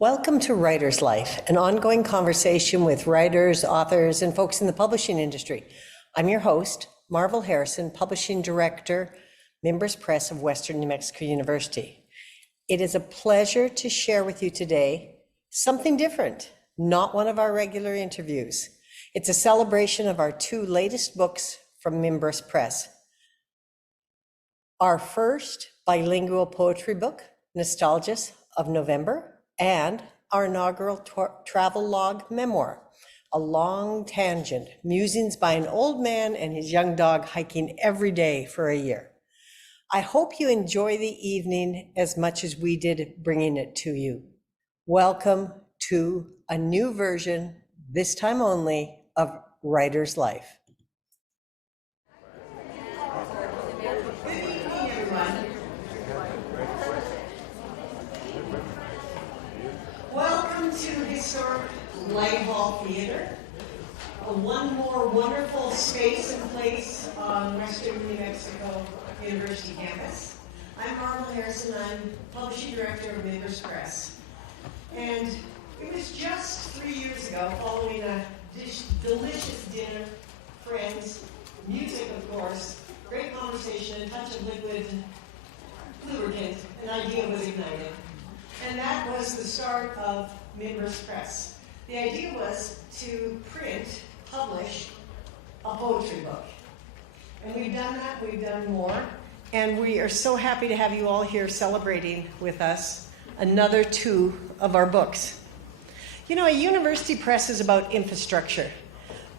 Welcome to Writer's Life, an ongoing conversation with writers, authors, and folks in the publishing industry. I'm your host, Marvel Harrison, Publishing Director, Mimbres Press of Western New Mexico University. It is a pleasure to share with you today something different, not one of our regular interviews. It's a celebration of our two latest books from Mimbres Press. Our first bilingual poetry book, Nostalgias of November, and our inaugural travel log memoir, A Long Tangent, Musings by an Old Man and His Young Dog Hiking Every Day for a Year. I hope you enjoy the evening as much as we did bringing it to you. Welcome to a new version, this time only, of Writer's Life. Welcome to historic Light Hall Theater, one more wonderful space and place on Western New Mexico University campus. I'm Marvel Harrison. I'm Publishing Director of Mimbres Press. And it was just 3 years ago, following a delicious dinner, friends, music of course, great conversation, a touch of liquid lubricant, an idea was ignited. And that was the start of Mimbres Press. The idea was to print, publish a poetry book. And we've done that, we've done more. And we are so happy to have you all here celebrating with us another two of our books. You know, a university press is about infrastructure,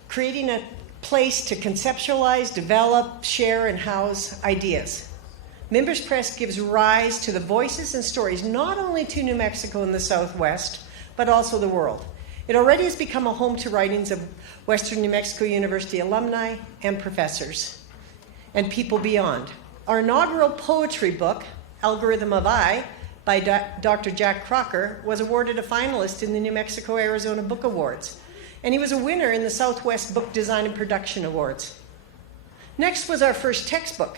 creating a place to conceptualize, develop, share, and house ideas. Mimbres Press gives rise to the voices and stories not only to New Mexico and the Southwest, but also the world. It already has become a home to writings of Western New Mexico University alumni and professors, and people beyond. Our inaugural poetry book, Algorithm of I, by Dr. Jack Crocker, was awarded a finalist in the New Mexico-Arizona Book Awards, and he was a winner in the Southwest Book Design and Production Awards. Next was our first textbook,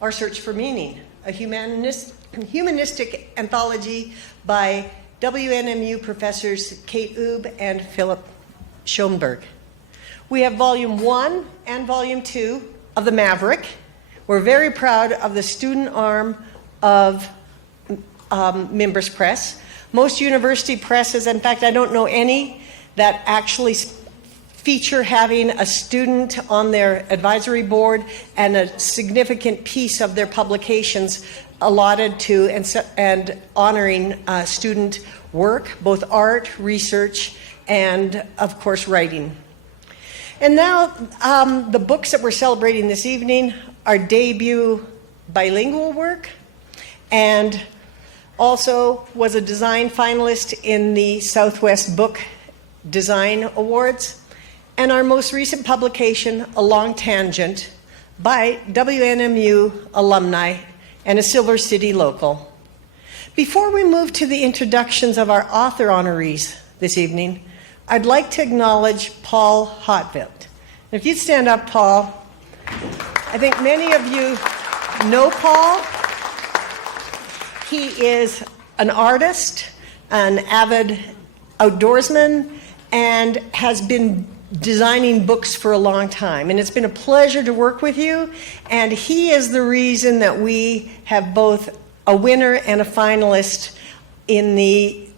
Our Search for Meaning, a humanistic anthology by WNMU professors Kate Oob and Philip Schoenberg. We have Volume 1 and Volume 2 of The Maverick. We're very proud of the student arm of Mimbres Press. Most university presses, in fact, I don't know any that actually feature having a student on their advisory board and a significant piece of their publications allotted to and honoring student work, both art, research, and of course writing. And now the books that we're celebrating this evening are debut bilingual work, and also was a design finalist in the Southwest Book Design Awards. And our most recent publication, A Long Tangent, by WNMU alumni and a Silver City local. Before we move to the introductions of our author honorees this evening, I'd like to acknowledge Paul Hotvilt. If you'd stand up, Paul. I think many of you know Paul. He is an artist, an avid outdoorsman, and has been designing books for a long time, and it's been a pleasure to work with you, and he is the reason that we have both a winner and a finalist in the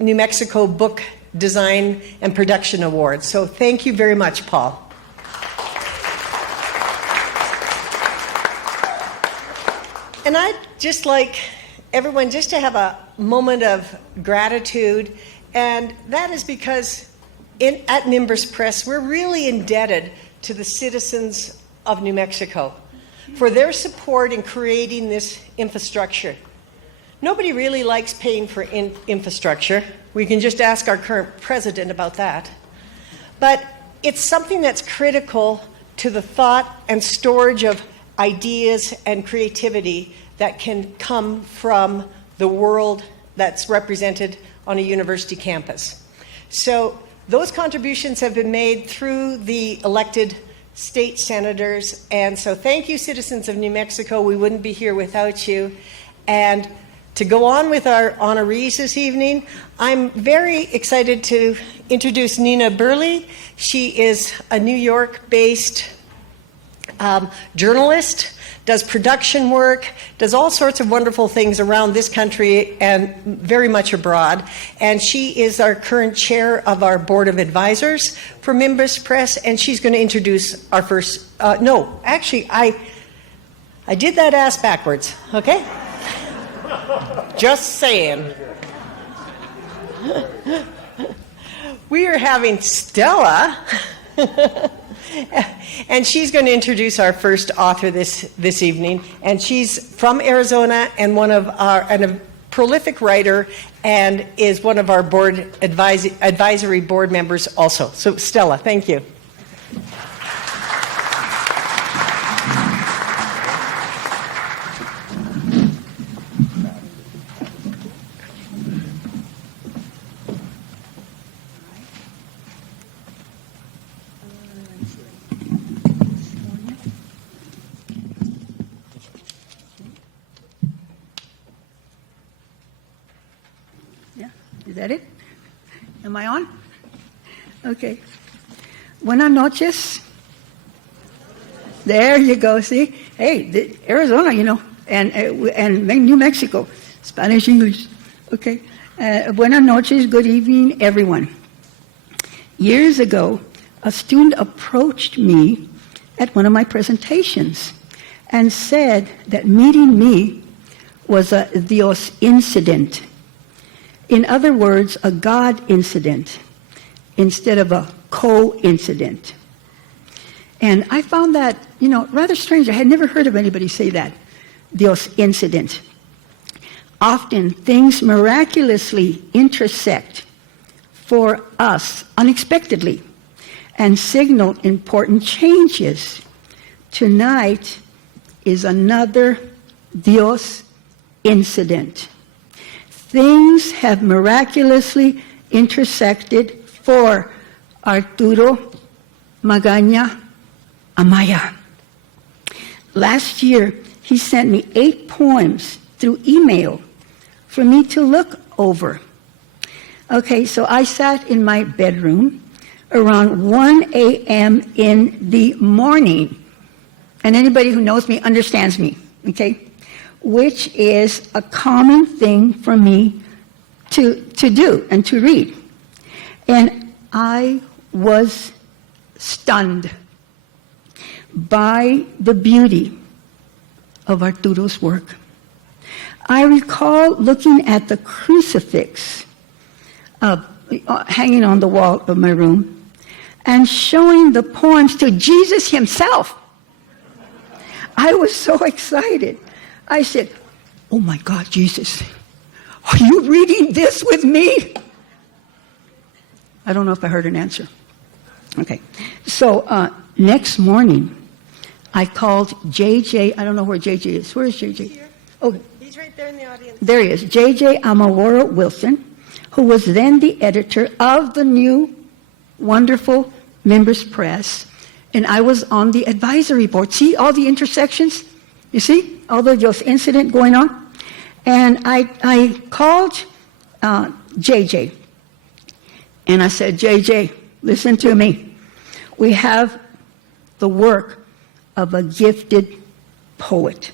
New Mexico Book Design and Production Awards. So thank you very much, Paul. And I'd just like everyone just to have a moment of gratitude, and that is because at Mimbres Press, we're really indebted to the citizens of New Mexico for their support in creating this infrastructure. Nobody really likes paying for infrastructure. We can just ask our current president about that. But it's something that's critical to the thought and storage of ideas and creativity that can come from the world that's represented on a university campus. So those contributions have been made through the elected state senators. And so thank you, citizens of New Mexico. We wouldn't be here without you. And To go on with our honorees this evening, I'm very excited to introduce Nina Burley. She is a New York-based journalist, does production work, does all sorts of wonderful things around this country and very much abroad. And she is our current chair of our board of advisors for Mimbres Press, and she's going to introduce our first, no, actually, I did that ass backwards, okay? Just saying. We are having Stella, and she's going to introduce our first author this evening. And she's from Arizona and a prolific writer, and is one of our board advisory board members also. So Stella, thank you. Is that it? Am I on? Okay. Buenas noches. There you go. See? Hey, Arizona, you know, and New Mexico. Spanish, English. Okay. Buenas noches. Good evening, everyone. Years ago, a student approached me at one of my presentations and said that meeting me was a Dios incident. In other words, a God incident instead of a coincident. And I found that, you know, rather strange. I had never heard of anybody say that, Dios incident. Often things miraculously intersect for us unexpectedly and signal important changes. Tonight is another Dios incident. Things have miraculously intersected for Arturo, Magaña, Amaya. Last year, he sent me 8 poems through email for me to look over. Okay, so I sat in my bedroom around 1 a.m. in the morning. And anybody who knows me understands me, okay? Which is a common thing for me to do and to read. And I was stunned by the beauty of Arturo's work. I recall looking at the crucifix hanging on the wall of my room and showing the poems to Jesus himself. I was so excited. I said, "Oh my God, Jesus, are you reading this with me?" I don't know if I heard an answer. Okay. So next morning, I called JJ. I don't know where JJ is. Where is JJ? Here. Oh, He's right there in the audience. there he is. JJ Amaworo Wilson, who was then the editor of the new wonderful Mimbres Press. And I was on the advisory board. See all the intersections? You see? All the Dios incident going on. And I called JJ. And I said, "JJ, listen to me. We have the work of a gifted poet."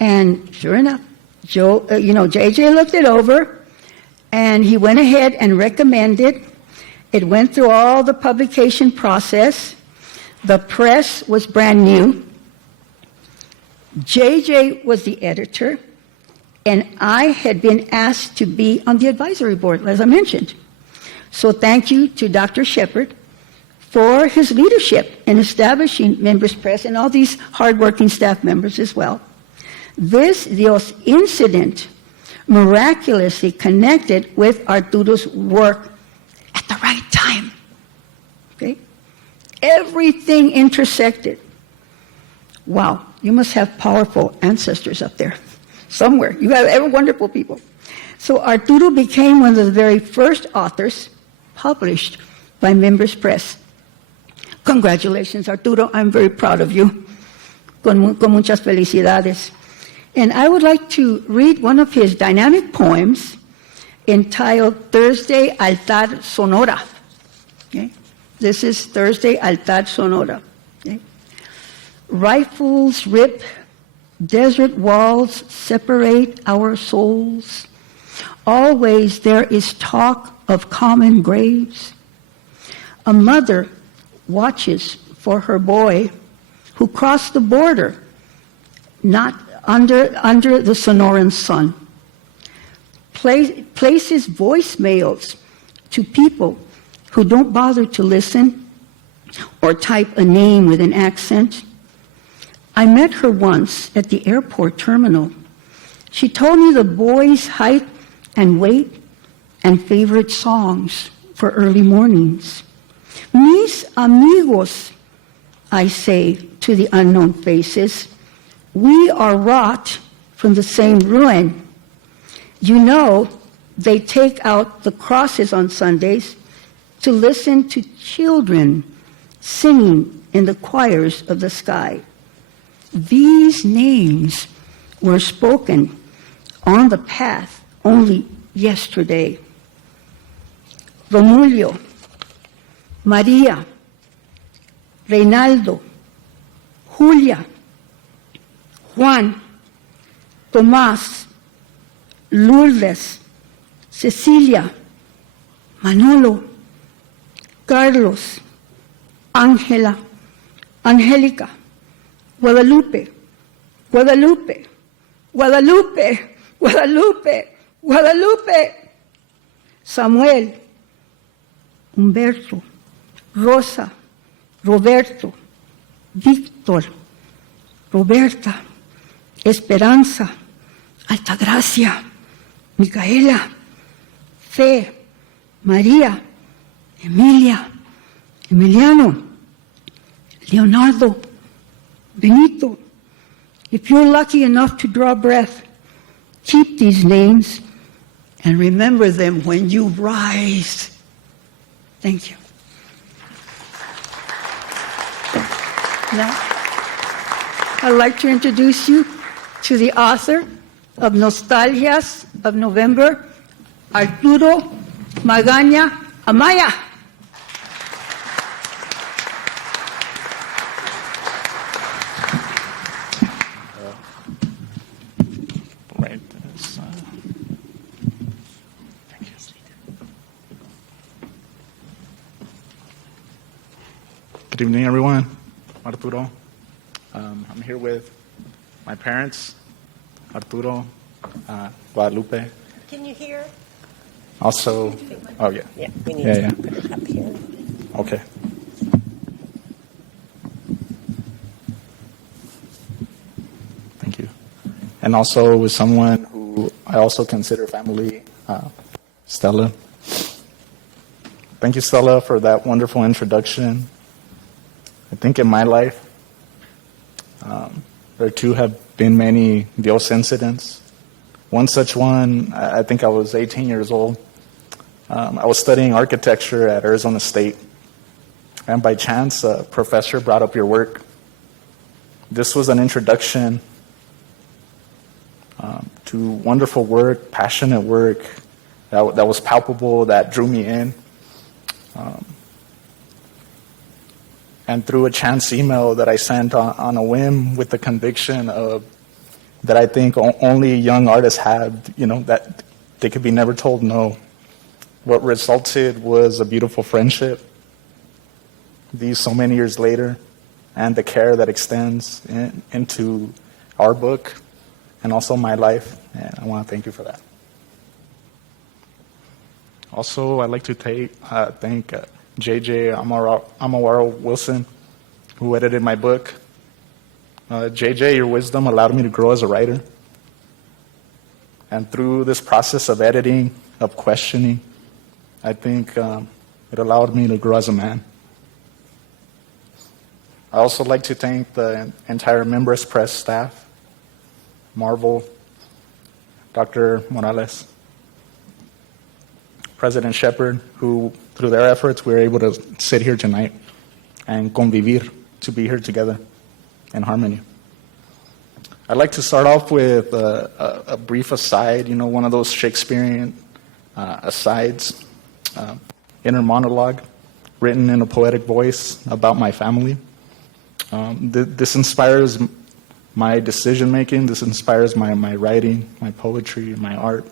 And sure enough, JJ looked it over, and he went ahead and recommended. It went through all the publication process. The press was brand new. JJ was the editor, and I had been asked to be on the advisory board, as I mentioned. So thank you to Dr. Shepard for his leadership in establishing Mimbres Press and all these hardworking staff members as well. This Dios incident miraculously connected with Arturo's work at the right time. Okay? Everything intersected. Wow, you must have powerful ancestors up there somewhere. You have wonderful people. So Arturo became one of the very first authors published by Mimbres Press. Congratulations, Arturo. I'm very proud of you. Con muchas felicidades. And I would like to read one of his dynamic poems entitled Thursday Altar Sonora. Okay? This is Thursday Altar Sonora. Okay? Rifles rip, desert walls separate our souls. Always there is talk of common graves. A mother watches for her boy who crossed the border, not under the Sonoran sun. Places voicemails to people who don't bother to listen or type a name with an accent. I met her once at the airport terminal. She told me the boy's height and weight and favorite songs for early mornings. Mis amigos, I say to the unknown faces, we are wrought from the same ruin. You know, they take out the crosses on Sundays to listen to children singing in the choirs of the sky. These names were spoken on the path only yesterday. Romulio, Maria, Reinaldo, Julia, Juan, Tomás, Lourdes, Cecilia, Manolo, Carlos, Ángela, Angélica, Guadalupe, Guadalupe, Guadalupe, Guadalupe, Guadalupe, Samuel, Humberto, Rosa, Roberto, Víctor, Roberta, Esperanza, Altagracia, Micaela, Fe, María, Emilia, Emiliano, Leonardo, Benito. If you're lucky enough to draw breath, keep these names and remember them when you rise. Thank you. Now, I'd like to introduce you to the author of Nostalgias of November, Arturo Magaña Amaya. Good evening, everyone. Arturo. I'm here with my parents, Arturo, Guadalupe. Can you hear? Also, oh yeah. Yeah, we need Yeah, to put it up here. Okay. Thank you. And also with someone who I also consider family, Stella. Thank you, Stella, for that wonderful introduction. I think in my life, there too have been many Dios incidents. One such one, I think I was 18 years old. I was studying architecture at Arizona State, and by chance, a professor brought up your work. This was an introduction to wonderful work, passionate work that was palpable, that drew me in. And through a chance email that I sent on a whim with the conviction of that I think only young artists have, that they could be never told no. What resulted was a beautiful friendship, these so many years later, and the care that extends into our book and also my life, and I want to thank you for that. Also, I'd like to thank JJ Amawaro Wilson, who edited my book. JJ, your wisdom allowed me to grow as a writer. And through this process of editing, of questioning, I think it allowed me to grow as a man. I also like to thank the entire Mimbres Press staff, Marvel, Dr. Morales, President Shepard, who, through their efforts, we were able to sit here tonight and convivir, to be here together in harmony. I'd like to start off with a brief aside, one of those Shakespearean asides, inner monologue, written in a poetic voice about my family. This inspires my decision-making. This inspires my writing, my poetry, my art.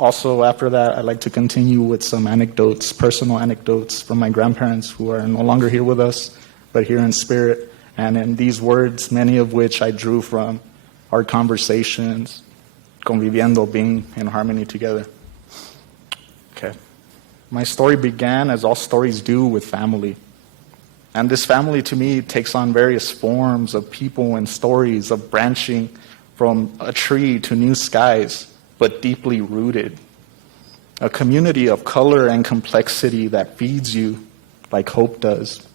Also, after that, I'd like to continue with some anecdotes, personal anecdotes from my grandparents who are no longer here with us, but here in spirit. And in these words, many of which I drew from our conversations, conviviendo, being in harmony together. Okay. My story began, as all stories do, with family. And this family, to me, takes on various forms of people and stories of branching from a tree to new skies, but deeply rooted. A community of color and complexity that feeds you like hope does,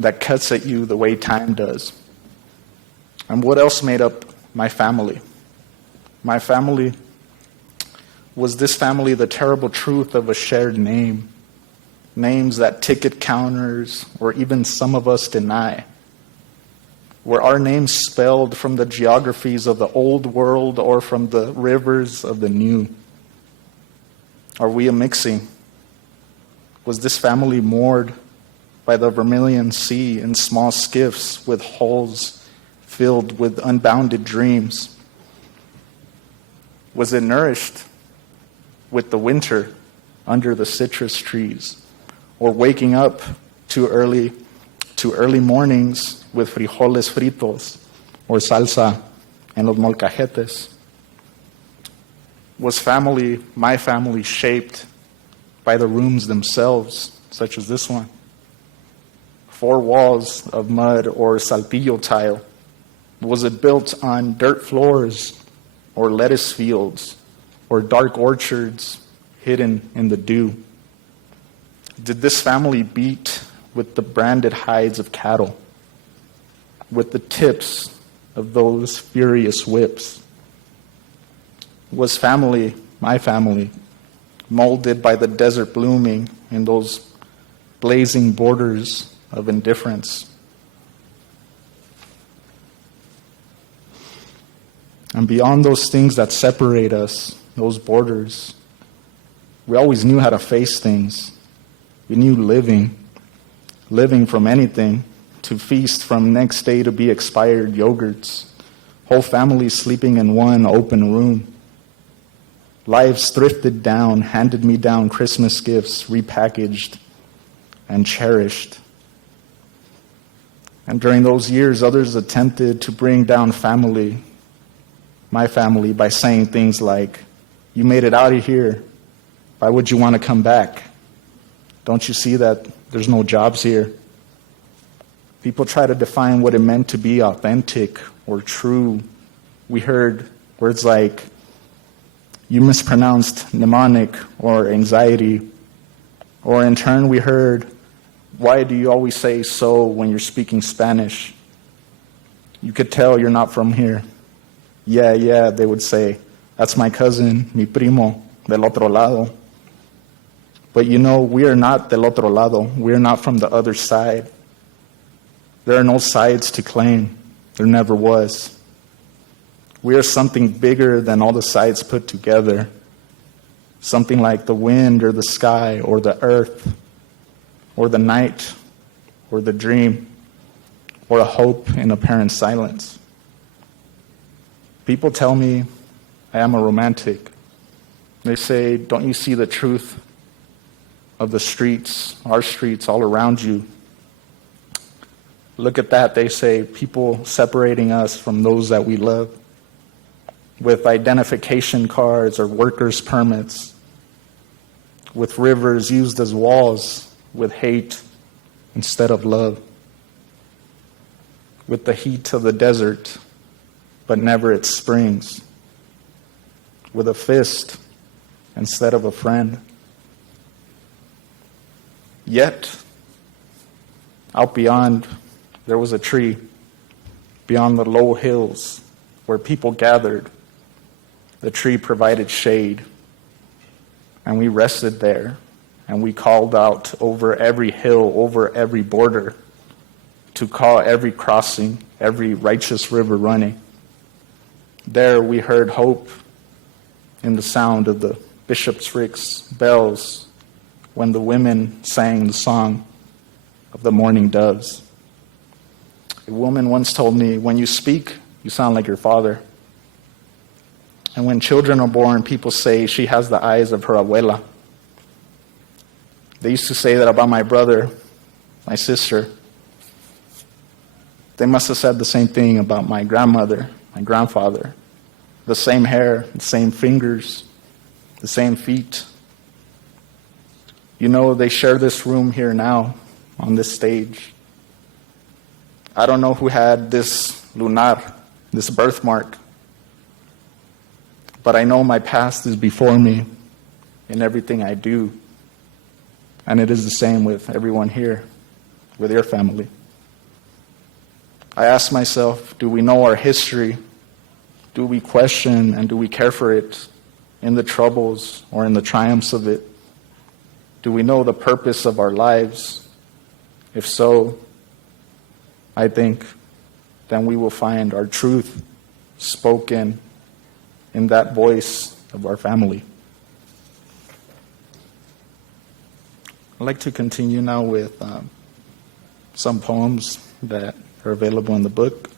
that cuts at you the way time does. And what else made up my family? My family was this family the terrible truth of a shared name, names that ticket counters or even some of us deny. Were our names spelled from the geographies of the old world or from the rivers of the new? Are we a mixing? Was this family moored by the Vermilion Sea in small skiffs with hulls filled with unbounded dreams? Was it nourished with the winter under the citrus trees, or waking up to early mornings with frijoles fritos or salsa and los molcajetes? Was my family, shaped by the rooms themselves, such as this one? 4 walls of mud or saltillo tile? Was it built on dirt floors or lettuce fields or dark orchards hidden in the dew? Did this family beat with the branded hides of cattle, with the tips of those furious whips? Was my family, molded by the desert blooming in those blazing borders of indifference? And beyond those things that separate us, those borders, we always knew how to face things. We knew living from anything, to feast from next day to be expired yogurts, whole families sleeping in one open room. Lives thrifted down, handed me down Christmas gifts, repackaged and cherished. And during those years, others attempted to bring down my family, by saying things like, "You made it out of here. Why would you want to come back? Don't you see that there's no jobs here?" People try to define what it meant to be authentic or true. We heard words like, "You mispronounced mnemonic," or "anxiety." Or in turn, we heard, "Why do you always say so when you're speaking Spanish? You could tell you're not from here." Yeah, they would say, "That's my cousin, mi primo, del otro lado." But we are not del otro lado. We are not from the other side. There are no sides to claim. There never was. We are something bigger than all the sides put together. Something like the wind or the sky or the earth or the night or the dream or a hope in apparent silence. People tell me I am a romantic. They say, "Don't you see the truth of the streets, our streets all around you? Look at that," they say, "people separating us from those that we love, with identification cards or workers' permits, with rivers used as walls, with hate instead of love, with the heat of the desert, but never its springs, with a fist instead of a friend." Yet, out beyond, there was a tree, beyond the low hills where people gathered. The tree provided shade, and we rested there, and we called out over every hill, over every border, to call every crossing, every righteous river running. There we heard hope in the sound of the bishoprics' bells when the women sang the song of the mourning doves. A woman once told me, when you speak, you sound like your father. And when children are born, people say she has the eyes of her abuela. They used to say that about my brother, my sister. They must have said the same thing about my grandmother, my grandfather. The same hair, the same fingers, the same feet. You know, they share this room here now, on this stage. I don't know who had this lunar, this birthmark, but I know my past is before me in everything I do. And it is the same with everyone here, with your family. I ask myself, do we know our history? Do we question and do we care for it in the troubles or in the triumphs of it? Do we know the purpose of our lives? If so, I think then we will find our truth spoken in that voice of our family. I'd like to continue now with some poems that are available in the book.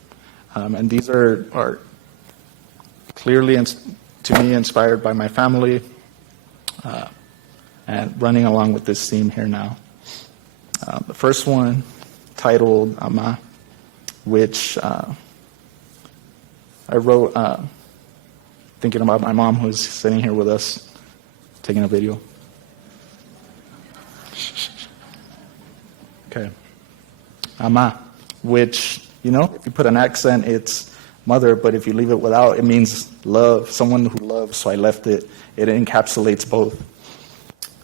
And these are clearly, to me, inspired by my family and running along with this theme here now. The first one, titled Amaya, which I wrote thinking about my mom, who's sitting here with us, taking a video. Okay. Amaya, which, you know, if you put an accent, it's mother, but if you leave it without, it means love, someone who loves, so I left it. It encapsulates both.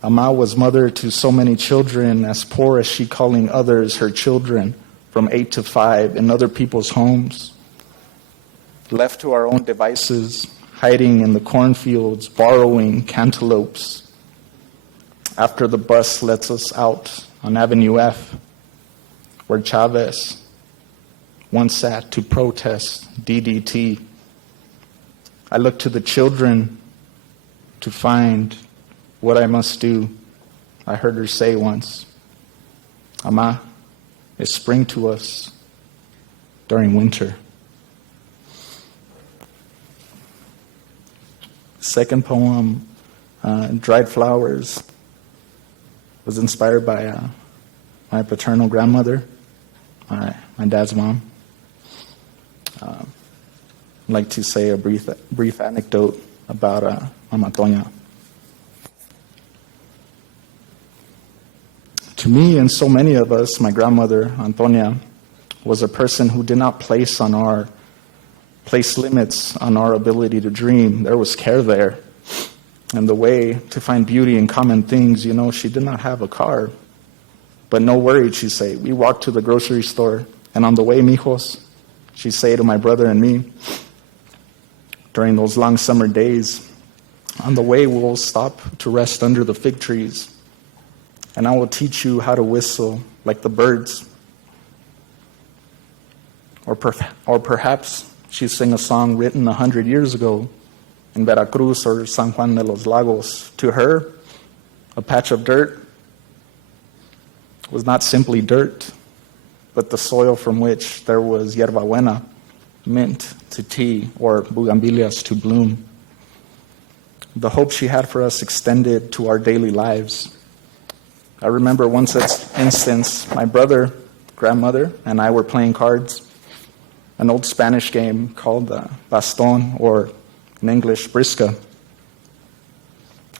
Amaya was mother to so many children, as poor as she calling others her children, from 8 to 5 in other people's homes. Left to our own devices, hiding in the cornfields, borrowing cantaloupes. After the bus lets us out on Avenue F, where Chavez once sat to protest DDT. I look to the children to find what I must do. I heard her say once, Amaya, it's spring to us during winter. Second poem, Dried Flowers, was inspired by my paternal grandmother, my dad's mom. I'd like to say a brief anecdote about Mama Toña. To me and so many of us, my grandmother, Antonia, was a person who did not place limits on our ability to dream. There was care there. And the way to find beauty in common things, you know, she did not have a car. But no worry, she'd say. We walked to the grocery store, and on the way, mijos, she'd say to my brother and me, during those long summer days, on the way, we'll stop to rest under the fig trees, and I will teach you how to whistle like the birds. Or perhaps she'd sing a song written 100 years ago in Veracruz or San Juan de los Lagos. To her, a patch of dirt was not simply dirt, but the soil from which there was yerba buena, mint to tea, or bugambilias to bloom. The hope she had for us extended to our daily lives. I remember one such instance. My brother, grandmother, and I were playing cards, an old Spanish game called Baston, or in English, Brisca.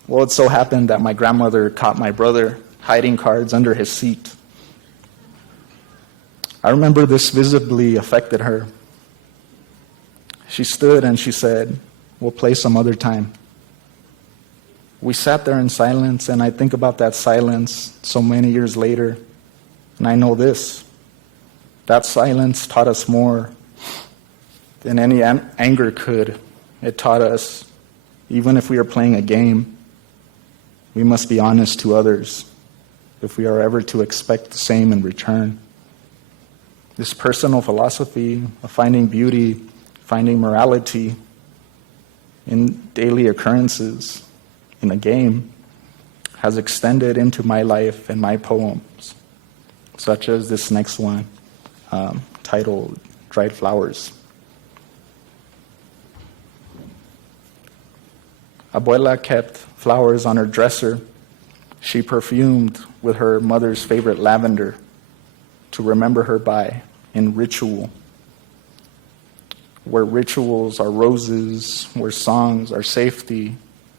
Well, it so happened that my grandmother caught my brother hiding cards under his seat. I remember this visibly affected her. She stood and she said, "We'll play some other time." We sat there in silence, and I think about that silence so many years later, and I know this: that silence taught us more than any anger could. It taught us, even if we are playing a game, we must be honest to others if we are ever to expect the same in return. This personal philosophy of finding beauty, finding morality in daily occurrences, in a game, has extended into my life and my poems, such as this next one, titled Dried Flowers. Abuela kept flowers on her dresser. She perfumed with her mother's favorite lavender to remember her by in ritual. Where rituals are roses, where songs are safety,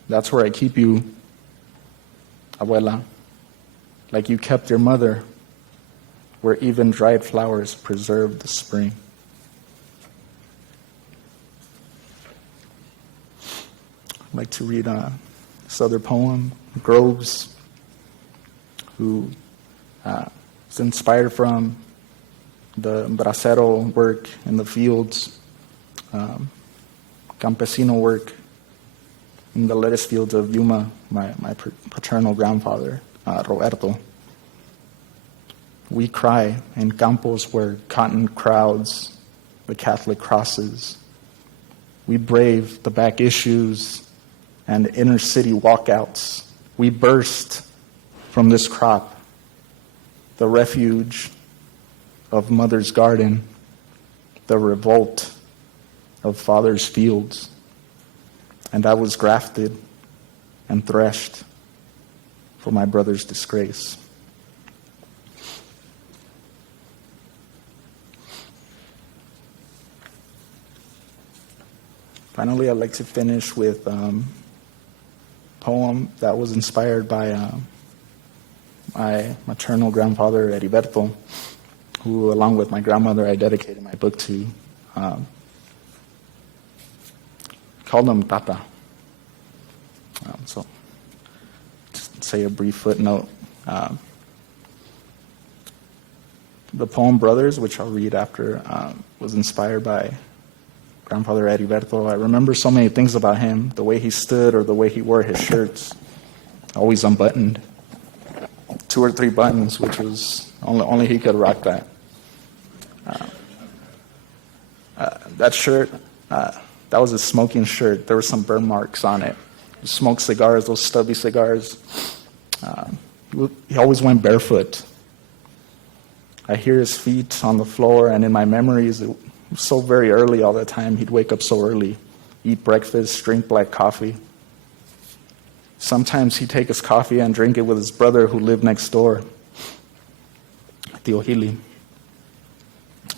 that's where I keep you, Abuela, like you kept your mother, where even dried flowers preserve the spring. I'd like to read this other poem, Groves, who is inspired from the bracero work in the fields, campesino work in the lettuce fields of Yuma, my paternal grandfather, Roberto. We cry in campos where cotton crowds the Catholic crosses. We brave the back issues and inner city walkouts. We burst from this crop, the refuge of mother's garden, the revolt of father's fields. And I was grafted and threshed for my brother's disgrace. Finally, I'd like to finish with a poem that was inspired by my maternal grandfather, Heriberto, who, along with my grandmother, I dedicated my book to. Called him Tata. So, just say a brief footnote. The poem Brothers, which I'll read after, was inspired by grandfather Heriberto. I remember so many things about him, the way he stood or the way he wore his shirts, always unbuttoned. 2 or 3 buttons, which was only he could rock that. That shirt, that was a smoking shirt. There were some burn marks on it. He smoked cigars, those stubby cigars. He always went barefoot. I hear his feet on the floor, and in my memories, it was so very early all the time. He'd wake up so early, eat breakfast, drink black coffee. Sometimes he'd take his coffee and drink it with his brother who lived next door, Tio Hili.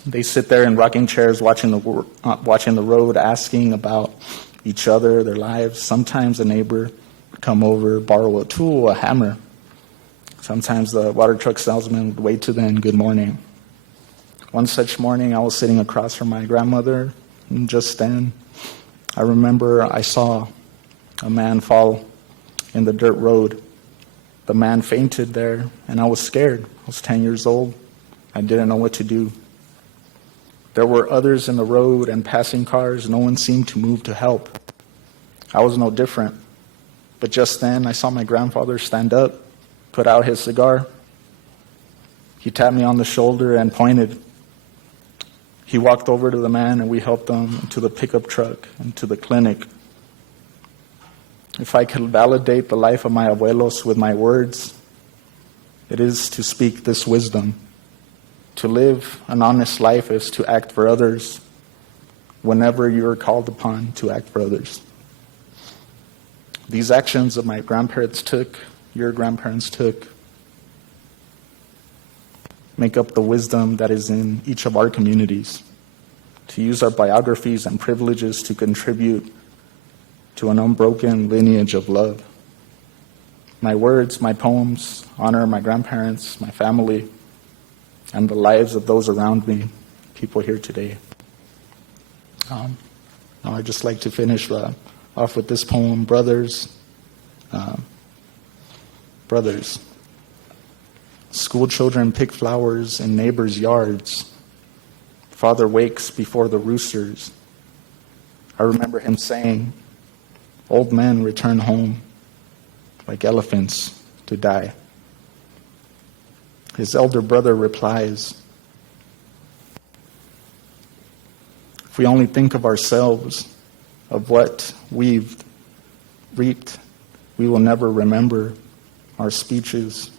They sit there in rocking chairs watching the road, asking about each other, their lives. Sometimes a neighbor would come over, borrow a tool, a hammer. Sometimes the water truck salesman would wave to them, good morning. One such morning, I was sitting across from my grandmother, and just then, I remember I saw a man fall in the dirt road. The man fainted there, and I was scared. I was 10 years old. I didn't know what to do. There were others in the road and passing cars. No one seemed to move to help. I was no different. But just then, I saw my grandfather stand up, put out his cigar. He tapped me on the shoulder and pointed. He walked over to the man, and we helped him into the pickup truck and to the clinic. If I could validate the life of my abuelos with my words, it is to speak this wisdom. To live an honest life is to act for others whenever you are called upon to act for others. These actions that my grandparents took, your grandparents took, make up the wisdom that is in each of our communities. To use our biographies and privileges to contribute to an unbroken lineage of love. My words, my poems honor my grandparents, my family, and the lives of those around me, people here today. Now I'd just like to finish off with this poem, Brothers. Brothers. School children pick flowers in neighbors' yards. Father wakes before the roosters. I remember him saying, old men return home like elephants to die. His elder brother replies, If we only think of ourselves, of what we've reaped, we will never remember our speeches.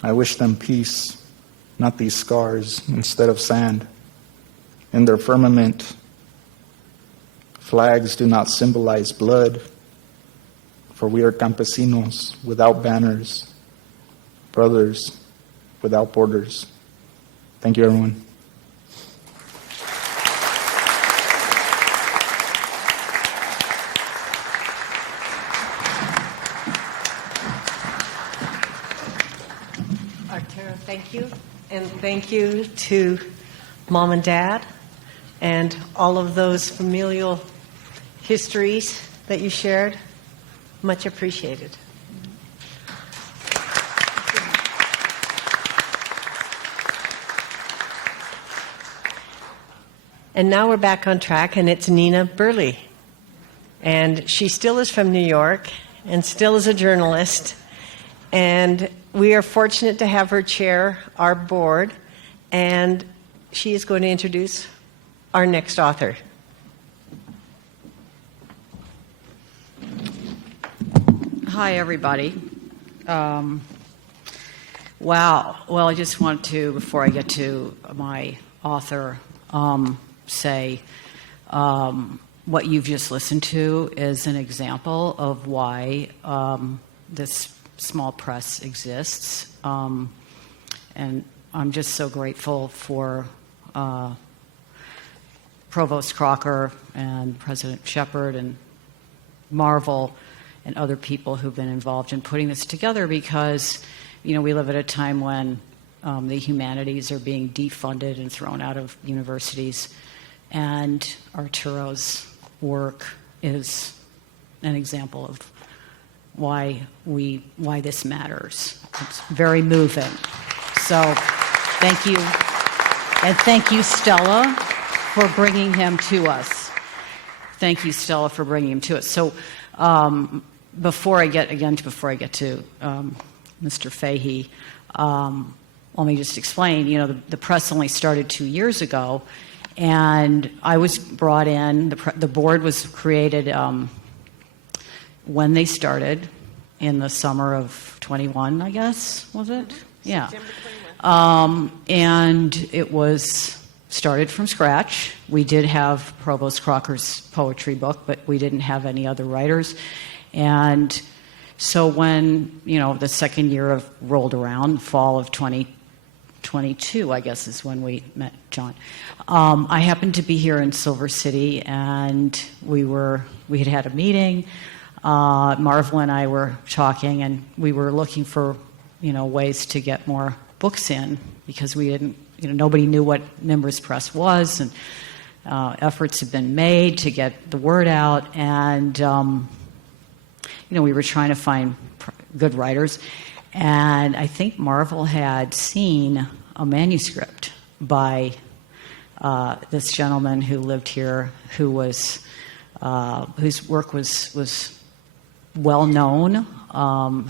I wish them peace, not these scars instead of sand. In their firmament, flags do not symbolize blood, for we are campesinos without banners, brothers without borders. Thank you, everyone. Arturo, thank you. And thank you to Mom and Dad and all of those familial histories that you shared. Much appreciated. And now we're back on track, and it's Nina Burley. And she still is from New York and still is a journalist. And we are fortunate to have her chair our board, and she is going to introduce our next author. Hi, everybody. Wow. Well, I just want to, before I get to my author, say what you've just listened to is an example of why this small press exists. And I'm just so grateful for Provost Crocker and President Shepard and Marvel and other people who've been involved in putting this together, because, you know, we live at a time when the humanities are being defunded and thrown out of universities, and Arturo's work is an example of why this matters. It's very moving. So thank you. And thank you, Stella, for bringing him to us. Thank you, Stella, for bringing him to us. So before I get to Mr. Fayhee, let me just explain. You know, the press only started 2 years ago, and I was brought in. The board was created when they started in the summer of 21, I guess, was it? Yeah. And it was started from scratch. We did have Provost Crocker's poetry book, but we didn't have any other writers. And so when, you know, the second year rolled around, fall of 2022, I guess is when we met John. I happened to be here in Silver City, and we had a meeting. Marvel and I were talking, and we were looking for, you know, ways to get more books in, because we didn't, you know, nobody knew what Mimbres Press was, and efforts have been made to get the word out, and you know, we were trying to find good writers, and I think Marvel had seen a manuscript by this gentleman who lived here, who was whose work was well known,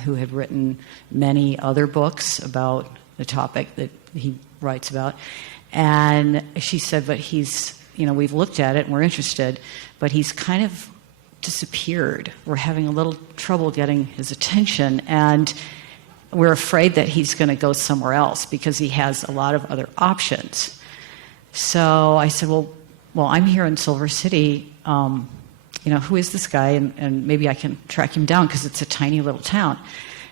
who had written many other books about the topic that he writes about. And she said, but he's, you know, we've looked at it and we're interested, but he's kind of disappeared. We're having a little trouble getting his attention, and we're afraid that he's going to go somewhere else because he has a lot of other options. So I said, well, I'm here in Silver City. You know, who is this guy? And maybe I can track him down, because it's a tiny little town.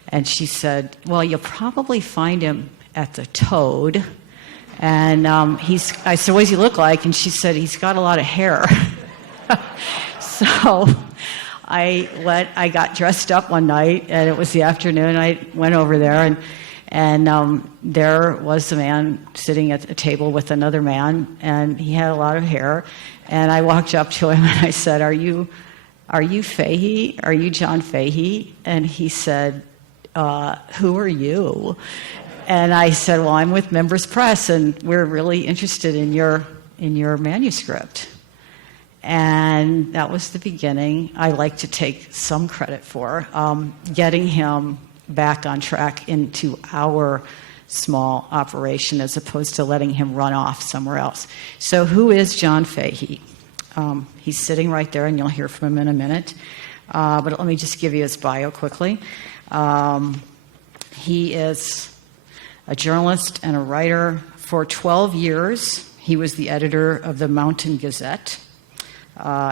And she said, well, you'll probably find him at the Toad. And I said, what does he look like? And she said, he's got a lot of hair. So I got dressed up one night, and it was the afternoon. I went over there, and there was a man sitting at a table with another man, and he had a lot of hair. And I walked up to him and I said, Are you Fayhee? Are you John Fayhee? And he said, who are you? And I said, well, I'm with Mimbres Press, and we're really interested in your manuscript. And that was the beginning. I like to take some credit for getting him back on track into our small operation as opposed to letting him run off somewhere else. So who is John Fayhee? He's sitting right there, and you'll hear from him in a minute. But let me just give you his bio quickly. He is a journalist and a writer. For 12 years, he was the editor of the Mountain Gazette.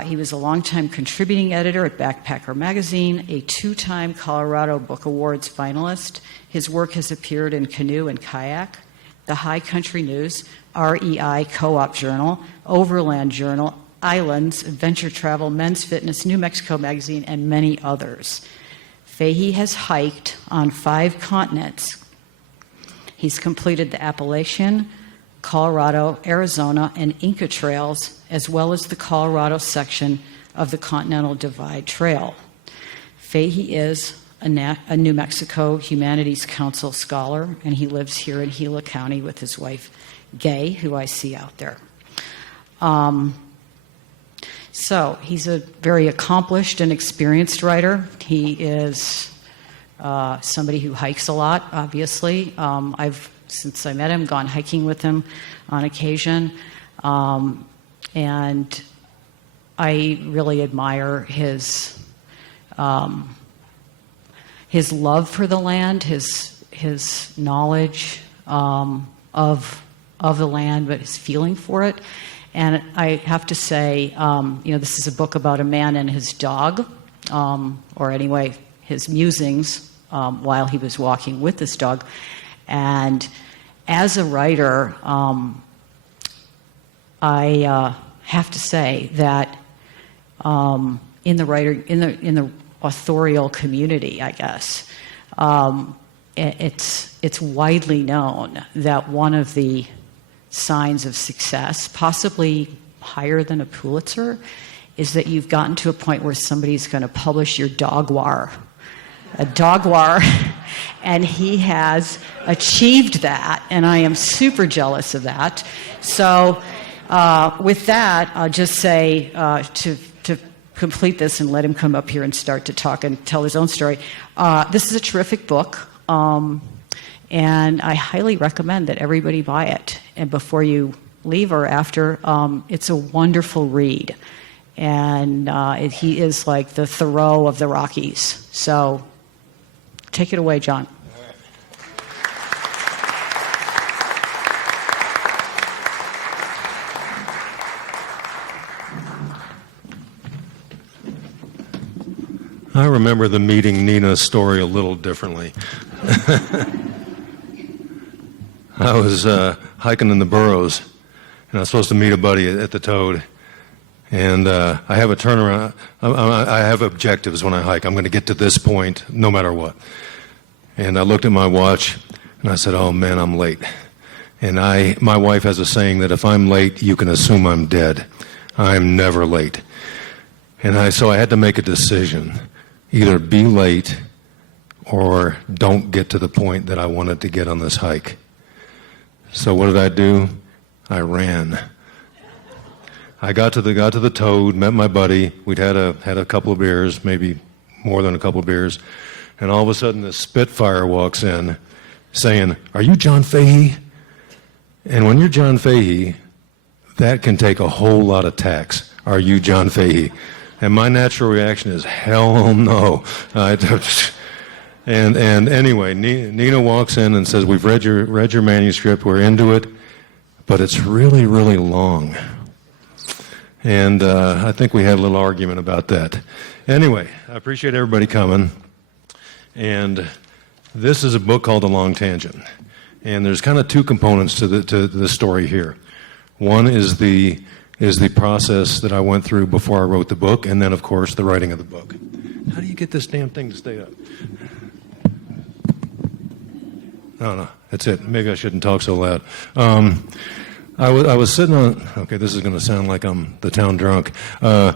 He was a longtime contributing editor at Backpacker Magazine, a 2-time Colorado Book Awards finalist. His work has appeared in Canoe and Kayak, the High Country News, REI Co-op Journal, Overland Journal, Islands, Adventure Travel, Men's Fitness, New Mexico Magazine, and many others. Fayhee has hiked on 5 continents. He's completed the Appalachian, Colorado, Arizona, and Inca trails, as well as the Colorado section of the Continental Divide Trail. Fayhee is a New Mexico Humanities Council scholar, and he lives here in Gila County with his wife, Gay, who I see out there. So he's a very accomplished and experienced writer. He is somebody who hikes a lot, obviously. I've, since I met him, gone hiking with him on occasion. And I really admire his love for the land, his knowledge of the land, but his feeling for it. And I have to say, this is a book about a man and his dog, or anyway, his musings while he was walking with this dog. And as a writer, I have to say that in the authorial community, I guess, it's widely known that one of the signs of success, possibly higher than a Pulitzer, is that you've gotten to a point where somebody's going to publish your dogwar, and he has achieved that, and I am super jealous of that. So with that, I'll just say to complete this and let him come up here and start to talk and tell his own story. This is a terrific book. And I highly recommend that everybody buy it. And before you leave or after, it's a wonderful read. And he is like the Thoreau of the Rockies. So take it away, John. I remember the meeting Nina's story a little differently. I was hiking in the Burros, and I was supposed to meet a buddy at the Toad. And I have a turnaround. I have objectives when I hike. I'm going to get to this point no matter what. And I looked at my watch, and I said, oh, man, I'm late. And my wife has a saying that if I'm late, you can assume I'm dead. I'm never late. And so I had to make a decision. Either be late or don't get to the point that I wanted to get on this hike. So what did I do? I ran. I got to the Toad, met my buddy. We'd had a couple of beers, maybe more than a couple of beers, and all of a sudden this Spitfire walks in saying, "Are you John Fayhee?" And when you're John Fayhee, that can take a whole lot of tacks. Are you John Fayhee? And my natural reaction is, hell no. And anyway, Nina walks in and says, "We've read your manuscript. We're into it, but it's really, really long." And I think we had a little argument about that. Anyway, I appreciate everybody coming. And this is a book called The Long Tangent. And there's kind of 2 components to the story here. One is the process that I went through before I wrote the book, and then, of course, the writing of the book. How do you get this damn thing to stay up? No, that's it. Maybe I shouldn't talk so loud. I was sitting on... Okay, this is going to sound like I'm the town drunk. I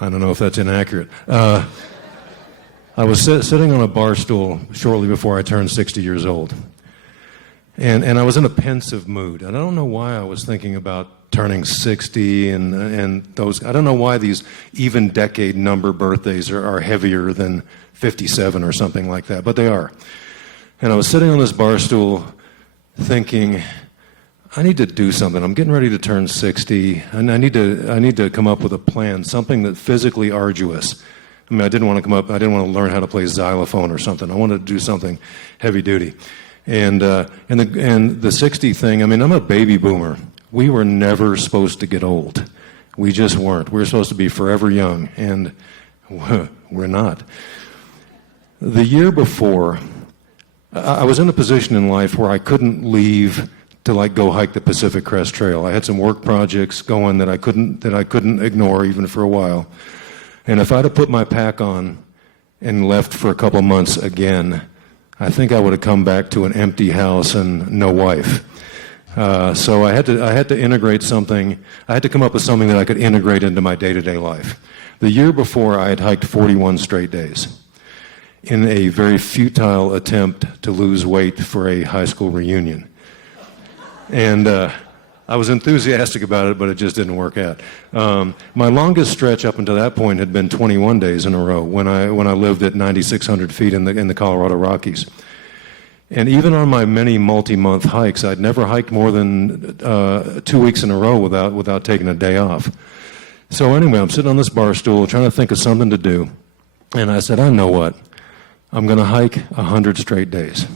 don't know if that's inaccurate. I was sitting on a bar stool shortly before I turned 60 years old. And I was in a pensive mood. And I don't know why I was thinking about turning 60 and those... I don't know why these even decade number birthdays are heavier than 57 or something like that, but they are. And I was sitting on this bar stool thinking, I need to do something. I'm getting ready to turn 60, and I need to come up with a plan, something that's physically arduous. I mean, I didn't want to learn how to play xylophone or something. I wanted to do something heavy duty. And the 60 thing, I mean, I'm a baby boomer. We were never supposed to get old. We just weren't. We were supposed to be forever young, and we're not. The year before, I was in a position in life where I couldn't leave to like go hike the Pacific Crest Trail. I had some work projects going that I couldn't ignore even for a while. And if I'd have put my pack on and left for a couple months again, I think I would have come back to an empty house and no wife. So I had to integrate something. I had to come up with something that I could integrate into my day-to-day life. The year before, I had hiked 41 straight days in a very futile attempt to lose weight for a high school reunion. And I was enthusiastic about it, but it just didn't work out. My longest stretch up until that point had been 21 days in a row when I lived at 9,600 feet in the Colorado Rockies. And even on my many multi-month hikes, I'd never hiked more than 2 weeks in a row without taking a day off. So anyway, I'm sitting on this bar stool trying to think of something to do. And I said, I know what. I'm going to hike 100 straight days.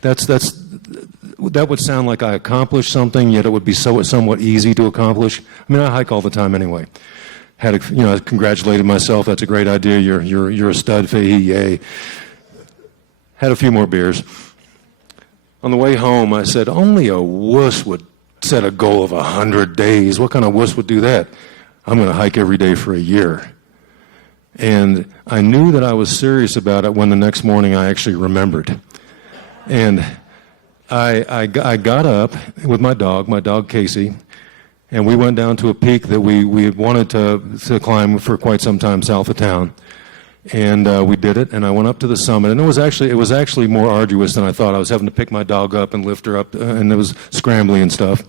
That would sound like I accomplished something, yet it would be somewhat easy to accomplish. I mean, I hike all the time anyway. I congratulated myself. That's a great idea. You're a stud, Fayhee. Yay. Had a few more beers. On the way home, I said, only a wuss would set a goal of 100 days. What kind of wuss would do that? I'm going to hike every day for a year. And I knew that I was serious about it when the next morning I actually remembered. And I got up with my dog Casey, and we went down to a peak that we had wanted to climb for quite some time south of town. And we did it, and I went up to the summit, and it was actually more arduous than I thought. I was having to pick my dog up and lift her up, and it was scrambly and stuff.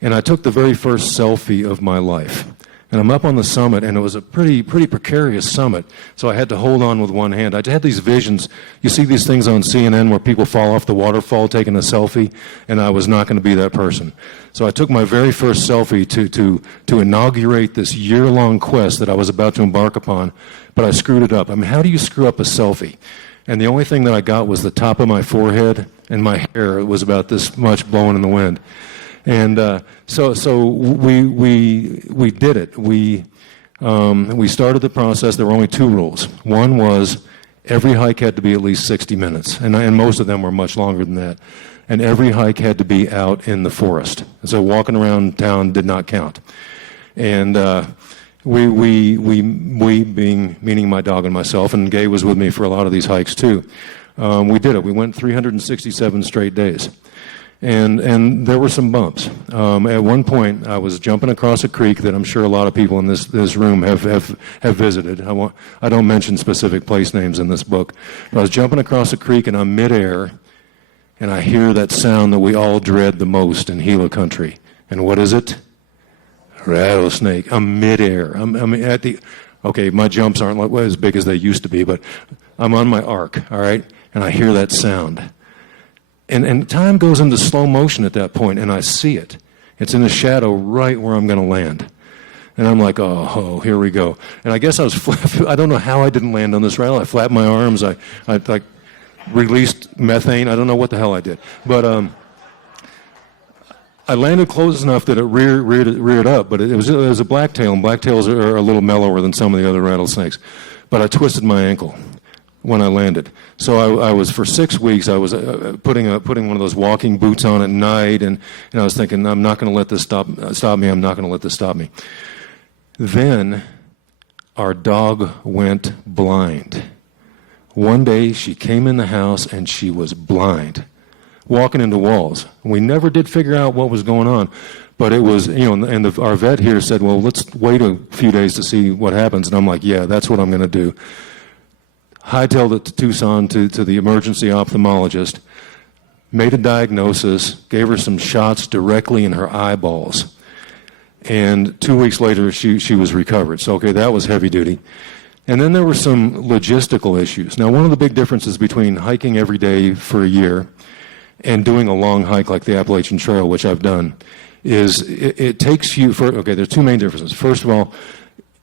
And I took the very first selfie of my life. And I'm up on the summit, and it was a pretty precarious summit, so I had to hold on with one hand. I had these visions. You see these things on CNN where people fall off the waterfall taking a selfie, and I was not going to be that person. So I took my very first selfie to inaugurate this year-long quest that I was about to embark upon, but I screwed it up. I mean, how do you screw up a selfie? And the only thing that I got was the top of my forehead, and my hair was about this much blowing in the wind. And so we did it. We started the process. There were only two rules. One was every hike had to be at least 60 minutes, and most of them were much longer than that. And every hike had to be out in the forest. So walking around town did not count. And we being meaning my dog and myself, and Gay was with me for a lot of these hikes too. We did it. We went 367 straight days. And there were some bumps. At one point, I was jumping across a creek that I'm sure a lot of people in this room have visited. I don't mention specific place names in this book. But I was jumping across a creek, and I'm midair, and I hear that sound that we all dread the most in Gila country. And what is it? Rattlesnake. I'm midair. Okay, my jumps aren't as big as they used to be, but I'm on my arc, all right? And I hear that sound. And time goes into slow motion at that point, and I see it. It's in the shadow right where I'm going to land. And I'm like, oh, here we go. And I guess I don't know how I didn't land on this rattle. I flapped my arms. I like released methane. I don't know what the hell I did. But I landed close enough that it reared up, but it was a blacktail, and blacktails are a little mellower than some of the other rattlesnakes. But I twisted my ankle when I landed. So I was, for 6 weeks, I was putting one of those walking boots on at night, and I was thinking, I'm not going to let this stop me. I'm not going to let this stop me. Then our dog went blind. One day she came in the house and she was blind, walking into walls. We never did figure out what was going on, but it was, and our vet here said, well, let's wait a few days to see what happens. And I'm like, yeah, that's what I'm going to do. Hightailed it to Tucson to the emergency ophthalmologist, made a diagnosis, gave her some shots directly in her eyeballs. And 2 weeks later, she was recovered. So, okay, that was heavy duty. And then there were some logistical issues. Now, one of the big differences between hiking every day for a year and doing a long hike like the Appalachian Trail, which I've done, is it takes you there's two main differences. First of all,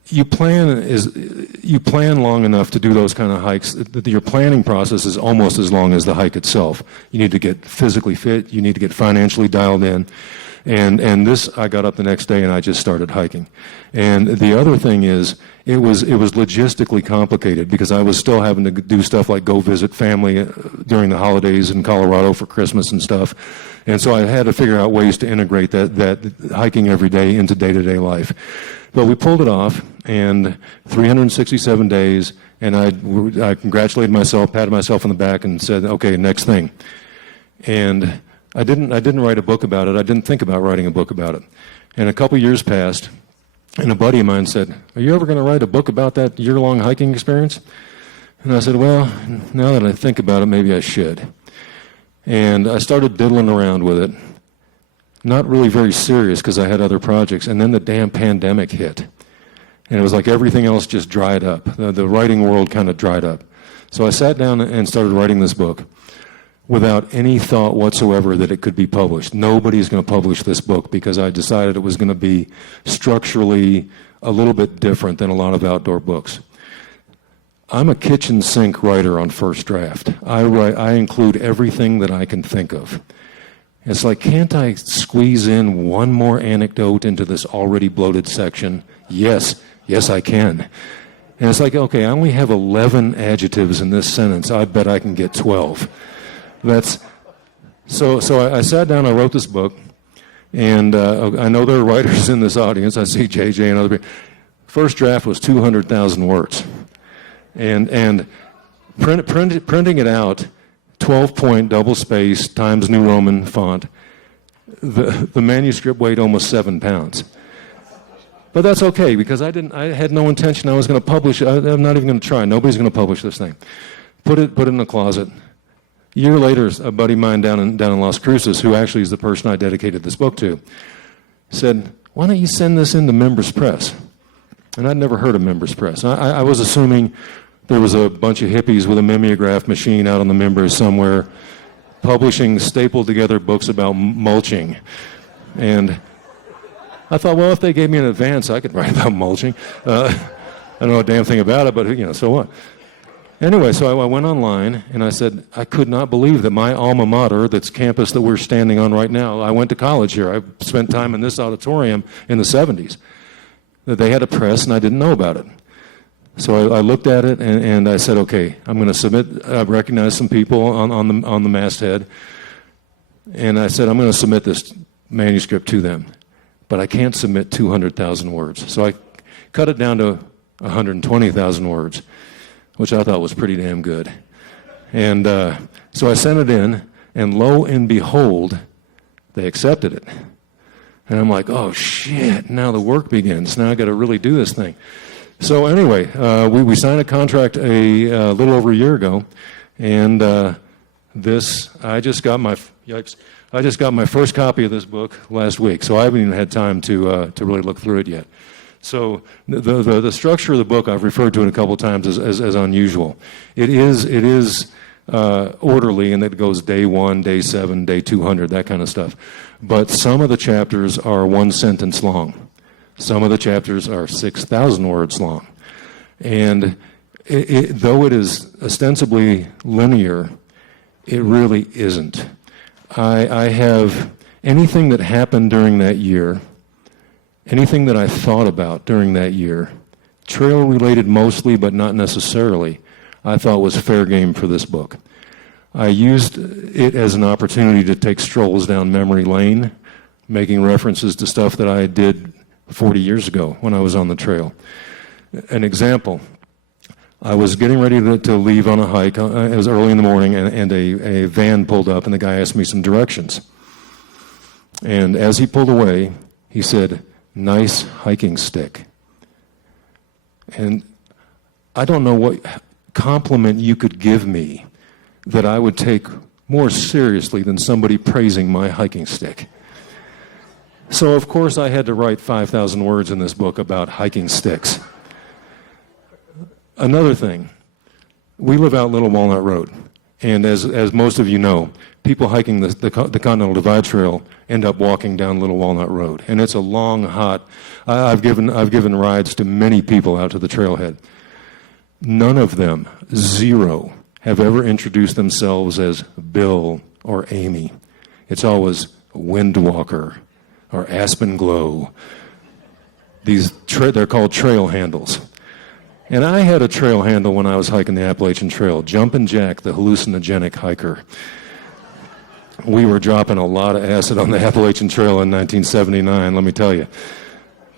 you plan long enough to do those kind of hikes that your planning process is almost as long as the hike itself. You need to get physically fit, you need to get financially dialed in. And this, I got up the next day and I just started hiking. And the other thing is, it was logistically complicated because I was still having to do stuff like go visit family during the holidays in Colorado for Christmas and stuff. And so I had to figure out ways to integrate that hiking every day into day-to-day life. But we pulled it off, and 367 days, and I congratulated myself, patted myself on the back, and said, okay, next thing. And I didn't write a book about it. I didn't think about writing a book about it. And a couple years passed, and a buddy of mine said, are you ever going to write a book about that year-long hiking experience? And I said, well, now that I think about it, maybe I should. And I started diddling around with it. Not really very serious because I had other projects. And then the damn pandemic hit. And it was like everything else just dried up. The writing world kind of dried up. So I sat down and started writing this book without any thought whatsoever that it could be published. Nobody's going to publish this book because I decided it was going to be structurally a little bit different than a lot of outdoor books. I'm a kitchen sink writer on first draft. I include everything that I can think of. It's like, can't I squeeze in one more anecdote into this already bloated section? Yes, I can. And it's like, okay, I only have 11 adjectives in this sentence. I bet I can get 12. So I sat down, I wrote this book, and I know there are writers in this audience. I see JJ and other people. First draft was 200,000 words. And printing it out, 12-point double-space Times New Roman font, the manuscript weighed almost 7 pounds. But that's okay, because I had no intention I was going to publish it. I'm not even going to try. Nobody's going to publish this thing. Put it in the closet. A year later, a buddy of mine down in Las Cruces, who actually is the person I dedicated this book to, said, why don't you send this into Mimbres Press? And I'd never heard of Mimbres Press. I was assuming there was a bunch of hippies with a mimeograph machine out on the Mimbres somewhere publishing stapled together books about mulching. And I thought, well, if they gave me an advance, I could write about mulching. I don't know a damn thing about it, but so what? Anyway, so I went online and I said, I could not believe that my alma mater, that's campus that we're standing on right now, I went to college here. I spent time in this auditorium in the 70s. That they had a press and I didn't know about it. So I looked at it and I said, okay, I'm going to submit. I recognized some people on the masthead, and I said, I'm going to submit this manuscript to them, but I can't submit 200,000 words. So I cut it down to 120,000 words, which I thought was pretty damn good. And so I sent it in, and lo and behold, they accepted it. And I'm like, oh shit! Now the work begins. Now I got to really do this thing. So anyway, we signed a contract a little over a year ago, and I just got my first copy of this book last week. So I haven't even had time to really look through it yet. So the structure of the book, I've referred to it a couple of times as unusual. It is orderly, and it goes day 1, day 7, day 200, that kind of stuff. But some of the chapters are one sentence long. Some of the chapters are 6,000 words long. And though it is ostensibly linear, it really isn't. I have anything that happened during that year, anything that I thought about during that year, trail-related mostly, but not necessarily, I thought was fair game for this book. I used it as an opportunity to take strolls down memory lane, making references to stuff that I did 40 years ago when I was on the trail. An example, I was getting ready to leave on a hike. It was early in the morning, and a van pulled up, and the guy asked me some directions. And as he pulled away, he said, "Nice hiking stick." And I don't know what compliment you could give me that I would take more seriously than somebody praising my hiking stick. So, of course, I had to write 5,000 words in this book about hiking sticks. Another thing, we live out Little Walnut Road, and as most of you know, people hiking the Continental Divide Trail end up walking down Little Walnut Road, and it's a long, hot. I've given rides to many people out to the trailhead. None of them, zero, have ever introduced themselves as Bill or Amy. It's always Windwalker or Aspen Glow. They're called trail handles. And I had a trail handle when I was hiking the Appalachian Trail, Jumpin' Jack, the hallucinogenic hiker. We were dropping a lot of acid on the Appalachian Trail in 1979, let me tell you.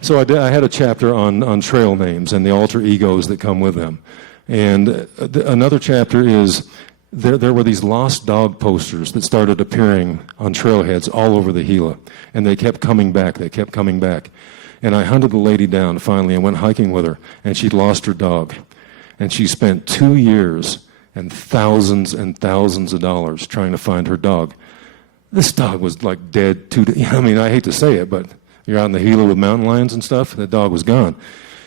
So I had a chapter on trail names and the alter egos that come with them. And another chapter is there were these lost dog posters that started appearing on trailheads all over the Gila. And they kept coming back. And I hunted the lady down finally and went hiking with her, and she'd lost her dog. And she spent 2 years and thousands of dollars trying to find her dog. This dog was like dead I mean, I hate to say it, but you're out in the Gila with mountain lions and stuff, that dog was gone.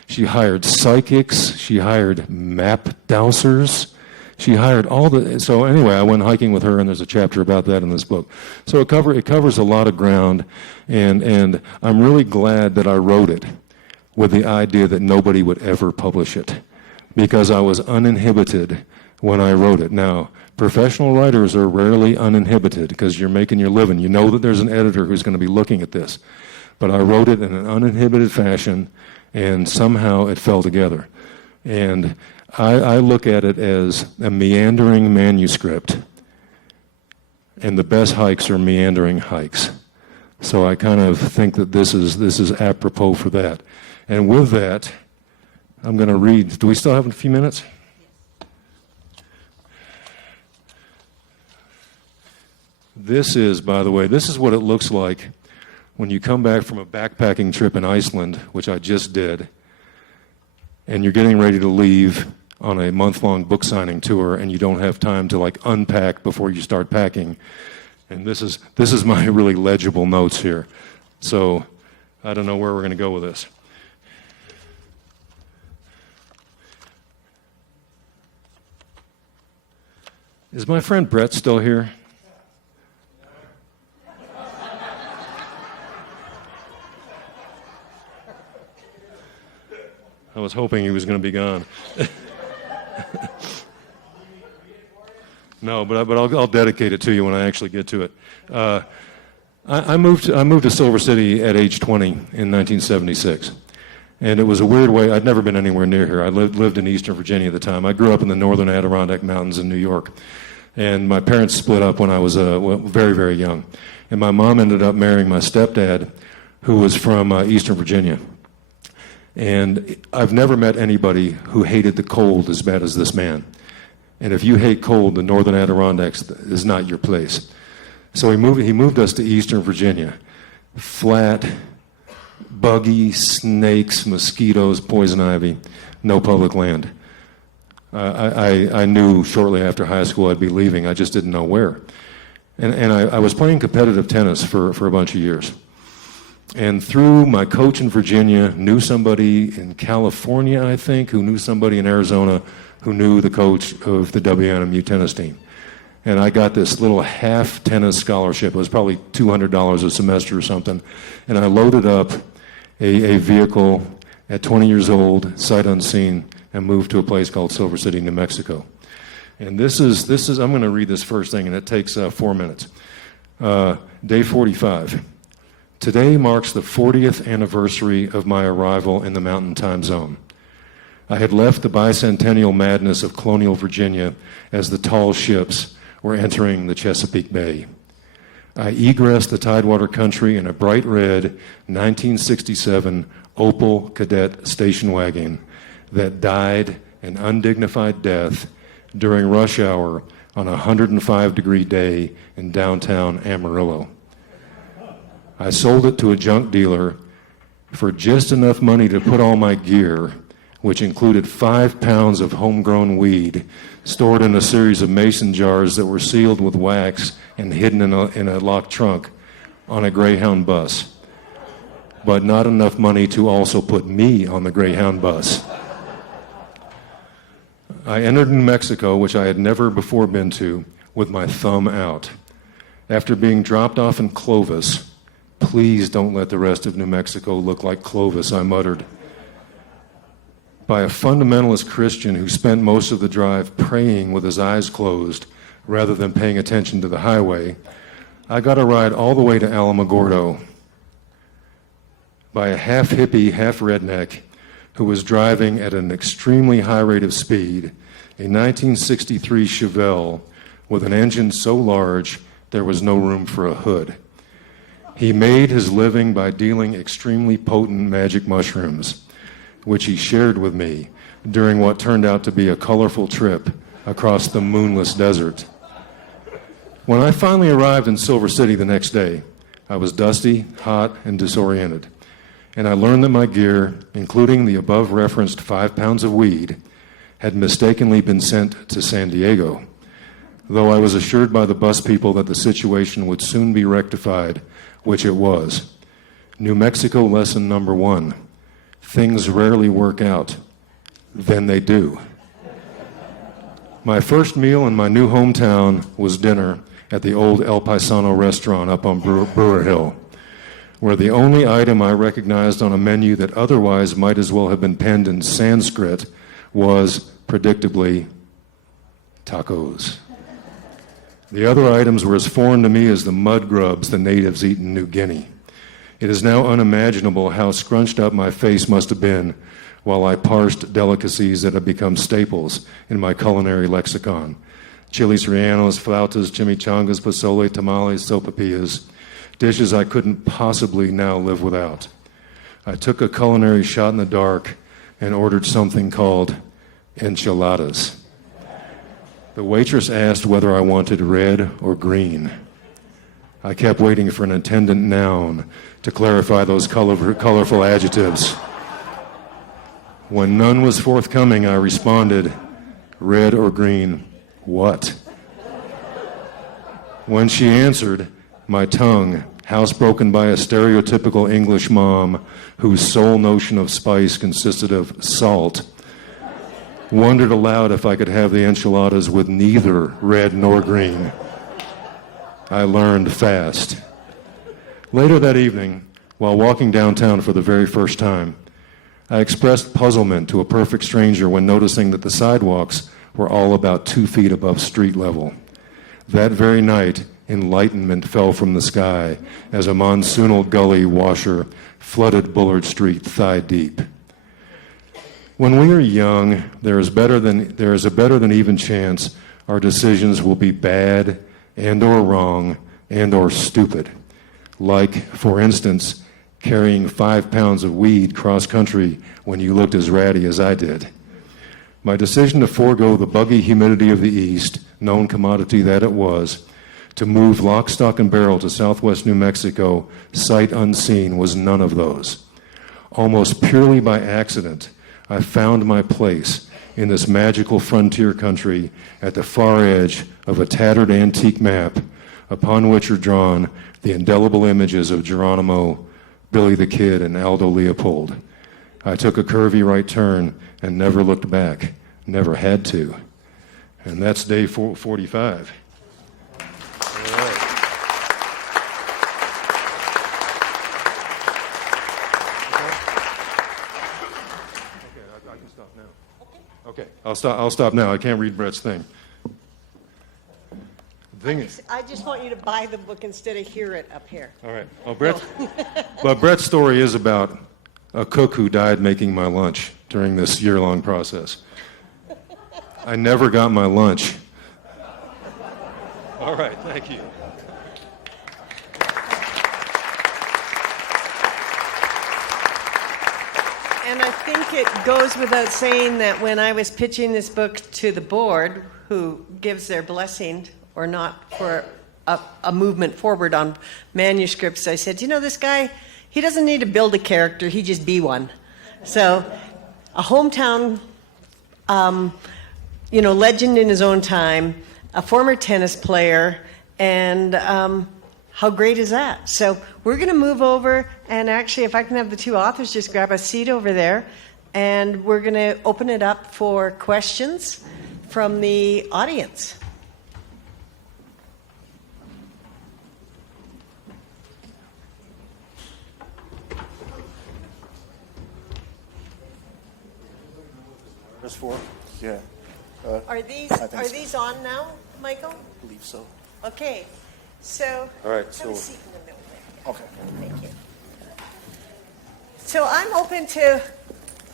She hired psychics, she hired map dowsers, she hired so anyway, I went hiking with her, and there's a chapter about that in this book. So it covers a lot of ground, and I'm really glad that I wrote it with the idea that nobody would ever publish it, because I was uninhibited when I wrote it. Now, professional writers are rarely uninhibited because you're making your living. You know that there's an editor who's going to be looking at this. But I wrote it in an uninhibited fashion, and somehow it fell together. And I look at it as a meandering manuscript, and the best hikes are meandering hikes. So I kind of think that this is apropos for that. And with that, I'm going to read. Do we still have a few minutes? This is, by the way, this is what it looks like when you come back from a backpacking trip in Iceland, which I just did, and you're getting ready to leave on a month-long book signing tour, and you don't have time to like unpack before you start packing. And this is my really legible notes here. So I don't know where we're going to go with this. Is my friend Brett still here? I was hoping he was going to be gone. No, but I'll dedicate it to you when I actually get to it. I moved to Silver City at age 20 in 1976, and it was a weird way. I'd never been anywhere near here. I lived in Eastern Virginia at the time. I grew up in the northern Adirondack Mountains in New York, and my parents split up when I was very, very young. And my mom ended up marrying my stepdad, who was from Eastern Virginia. And I've never met anybody who hated the cold as bad as this man. And if you hate cold, the northern Adirondacks is not your place. So he moved us to Eastern Virginia. Flat, buggy, snakes, mosquitoes, poison ivy, no public land. I knew shortly after high school I'd be leaving. I just didn't know where. And I was playing competitive tennis for a bunch of years. And through my coach in Virginia, knew somebody in California, I think, who knew somebody in Arizona who knew the coach of the WNMU tennis team. And I got this little half tennis scholarship. It was probably $200 a semester or something. And I loaded up a vehicle at 20 years old, sight unseen, and moved to a place called Silver City, New Mexico. And this is I'm going to read this first thing, and it takes 4 minutes. Day 45. Today marks the 40th anniversary of my arrival in the Mountain Time Zone. I had left the bicentennial madness of colonial Virginia as the tall ships were entering the Chesapeake Bay. I egressed the Tidewater country in a bright red 1967 Opel Cadet station wagon that died an undignified death during rush hour on a 105-degree day in downtown Amarillo. I sold it to a junk dealer for just enough money to put all my gear, which included 5 pounds of homegrown weed stored in a series of mason jars that were sealed with wax and hidden in a locked trunk, on a Greyhound bus. But not enough money to also put me on the Greyhound bus. I entered New Mexico, which I had never before been to, with my thumb out. After being dropped off in Clovis, "Please don't let the rest of New Mexico look like Clovis," I muttered. By a fundamentalist Christian who spent most of the drive praying with his eyes closed rather than paying attention to the highway, I got a ride all the way to Alamogordo by a half hippie, half redneck who was driving at an extremely high rate of speed, a 1963 Chevelle with an engine so large there was no room for a hood. He made his living by dealing extremely potent magic mushrooms, which he shared with me during what turned out to be a colorful trip across the moonless desert. When I finally arrived in Silver City the next day, I was dusty, hot, and disoriented, and I learned that my gear, including the above-referenced 5 pounds of weed, had mistakenly been sent to San Diego, though I was assured by the bus people that the situation would soon be rectified, which it was. New Mexico lesson number 1. Things rarely work out. Then they do. My first meal in my new hometown was dinner at the old El Paisano restaurant up on Brewer Hill, where the only item I recognized on a menu that otherwise might as well have been penned in Sanskrit was, predictably, tacos. The other items were as foreign to me as the mud grubs the natives eat in New Guinea. It is now unimaginable how scrunched up my face must have been while I parsed delicacies that have become staples in my culinary lexicon. Chiles rellenos, flautas, chimichangas, pozole, tamales, sopapillas, dishes I couldn't possibly now live without. I took a culinary shot in the dark and ordered something called enchiladas. The waitress asked whether I wanted red or green. I kept waiting for an attendant noun to clarify those colorful adjectives. When none was forthcoming, I responded, "Red or green, what?" When she answered, my tongue, housebroken by a stereotypical English mom whose sole notion of spice consisted of salt, wondered aloud if I could have the enchiladas with neither red nor green. I learned fast. Later that evening, while walking downtown for the very first time, I expressed puzzlement to a perfect stranger when noticing that the sidewalks were all about 2 feet above street level. That very night, enlightenment fell from the sky as a monsoonal gully washer flooded Bullard Street thigh deep. When we are young, there is a better than even chance our decisions will be bad and or wrong and or stupid. Like, for instance, carrying 5 pounds of weed cross-country when you looked as ratty as I did. My decision to forego the buggy humidity of the East, known commodity that it was, to move lock, stock, and barrel to southwest New Mexico, sight unseen, was none of those. Almost purely by accident, I found my place in this magical frontier country at the far edge of a tattered antique map upon which are drawn the indelible images of Geronimo, Billy the Kid, and Aldo Leopold. I took a curvy right turn and never looked back, never had to. And that's day 45. All right. Okay, I can stop now. Okay, I'll stop now. I can't read Brett's thing. I just want you to buy the book instead of hear it up here. All right. But Brett's story is about a cook who died making my lunch during this year-long process. I never got my lunch. All right, thank you. And I think it goes without saying that when I was pitching this book to the board, who gives their blessing or not for a movement forward on manuscripts, I said, this guy, he doesn't need to build a character, he just be one. So a hometown, legend in his own time, a former tennis player, and how great is that? So we're going to move over, and actually, if I can have the two authors just grab a seat over there, And we're going to open it up for questions from the audience. This for? Yeah, Are these think so. these on now, Michael? I believe so. Okay. So All right, have a so- seat in the middle there. Okay. Thank you. So I'm open to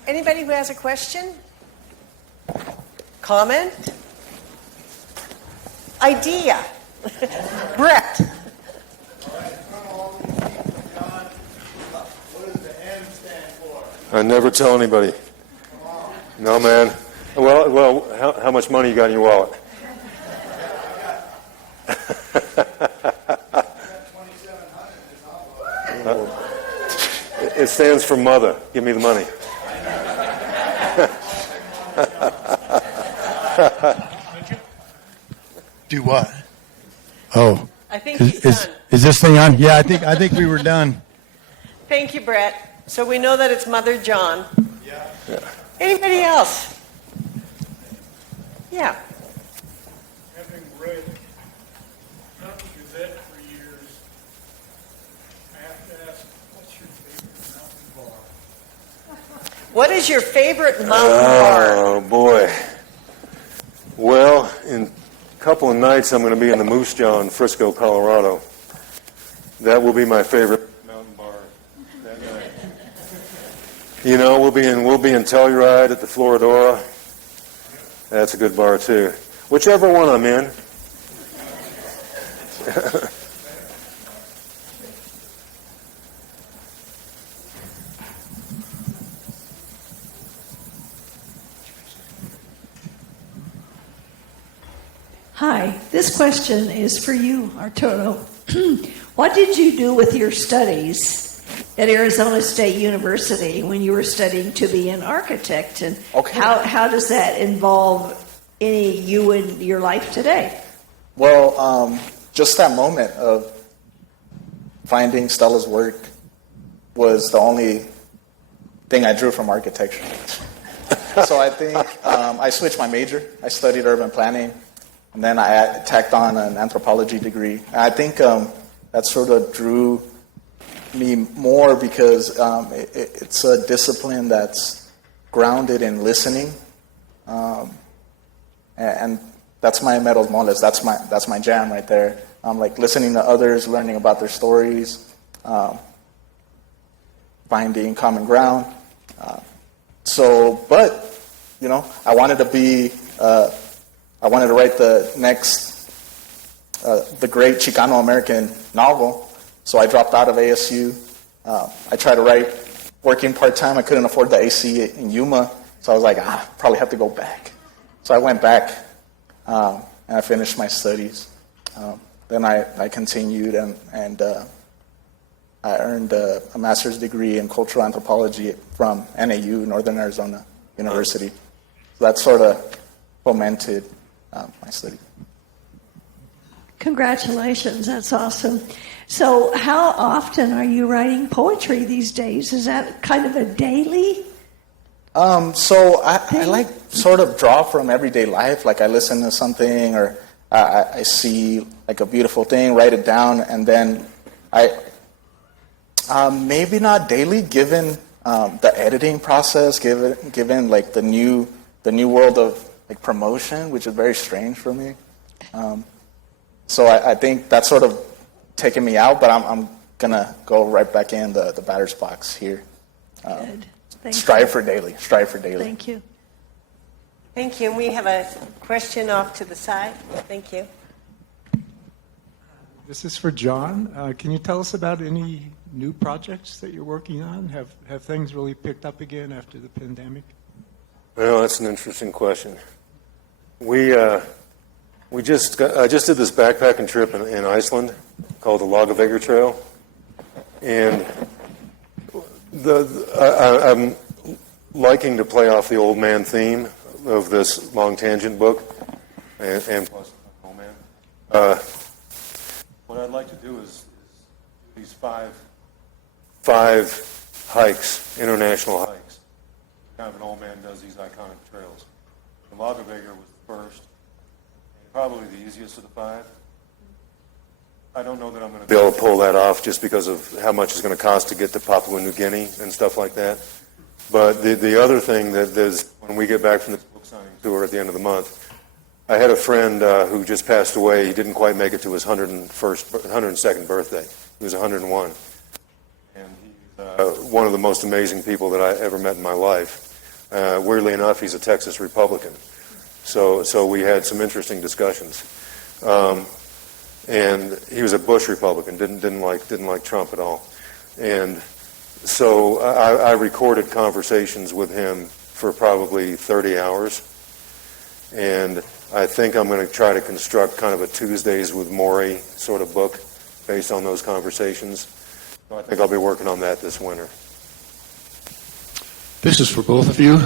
anybody who has a question, comment, idea. Brett. I never tell anybody. No, man. Well, how much money you got in your wallet? It stands for mother. Give me the money. Do what? Oh, I think he's is done. this thing on? Yeah, I think we were done. Thank you, Brett. So we know that it's Mother John. Yeah. Anybody else? Yeah. Having read Mountain Gazette for years, I have to ask, what's your favorite mountain bar? What is your favorite mountain bar? Oh, boy. Well, in a couple of nights, I'm going to be in the Moose Jaw in Frisco, Colorado. That will be my favorite mountain bar that night. You know, we'll be in Telluride at the Floridora. That's a good bar, too. Whichever one I'm in. Hi, this question is for you, Arturo. What did you do with your studies at Arizona State University when you were studying to be an architect? And Okay. how does that involve you in your life today? Well, just that moment of finding Stella's work was the only thing I drew from architecture. So I think I switched my major. I studied urban planning, and then I tacked on an anthropology degree. And I think that sort of drew me more because it's a discipline that's grounded in listening, and that's my meros moles. That's my jam right there. Like listening to others, learning about their stories, finding common ground. But I wanted to write the next, the great Chicano American novel. So I dropped out of ASU. I tried to write working part-time. I couldn't afford the AC in Yuma. So I was like, probably have to go back. So I went back, and I finished my studies. Then I continued, and I earned a master's degree in cultural anthropology from NAU, Northern Arizona University. So that sort of fomented my study. Congratulations, that's awesome. So how often are you writing poetry these days? Is that kind of a daily? So I like sort of draw from everyday life. Like I listen to something or I see like a beautiful thing, write it down, and then maybe not daily, given the editing process, given like the new world of like promotion, which is very strange for me. So I think that's sort of taken me out, but I'm gonna go right back in the batter's box here. Good. Thank Strive for daily. Thank you. Thank you. And we have a question off to the side. Thank you. This is for John. Can you tell us about any new projects that you're working on? Have things really picked up again after the pandemic? Well, that's an interesting question. I just did this backpacking trip in Iceland called the Lagavegr Trail, and I'm liking to play off the old man theme of this long tangent book, and plus old man. What I'd like to do is these five hikes, international hikes, kind of an old man does these iconic trails. The Lagerwege was the first, and probably the easiest of the 5. I don't know that I'm going to be able to pull that off just because of how much it's going to cost to get to Papua New Guinea and stuff like that. But the other thing that is, when we get back from the book signing tour at the end of the month, I had a friend who just passed away. He didn't quite make it to his 102nd birthday. He was 101. And he's one of the most amazing people that I ever met in my life. Weirdly enough, he's a Texas Republican. So we had some interesting discussions. And he was a Bush Republican, didn't like Trump at all. And so I recorded conversations with him for probably 30 hours. And I think I'm going to try to construct kind of a Tuesdays with Maury sort of book based on those conversations. So I think I'll be working on that this winter. This is for both of you.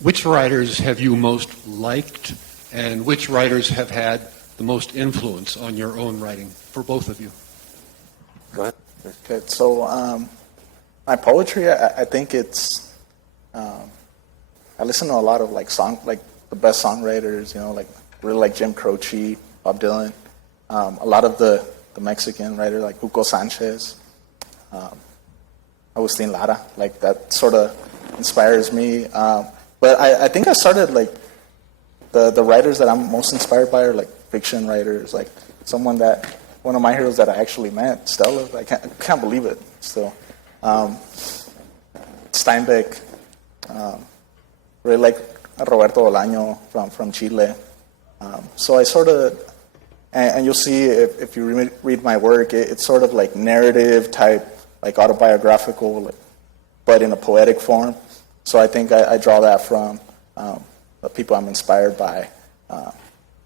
Which writers have you most liked, and which writers have had the most influence on your own writing, for both of you? Go ahead. Okay, so my poetry, I think it's, I listen to a lot of like the best songwriters, like really like Jim Croce, Bob Dylan, a lot of the Mexican writer like Hugo Sanchez, Agustin Lara, like that sort of inspires me. But I think I started like the writers that I'm most inspired by are like fiction writers, like one of my heroes that I actually met, Stella. I can't believe it still. Steinbeck, really like Roberto Bolaño from Chile. So I sort of, and you'll see if you read my work, it's sort of like narrative type, like autobiographical, but in a poetic form. So I think I draw that from the people I'm inspired by,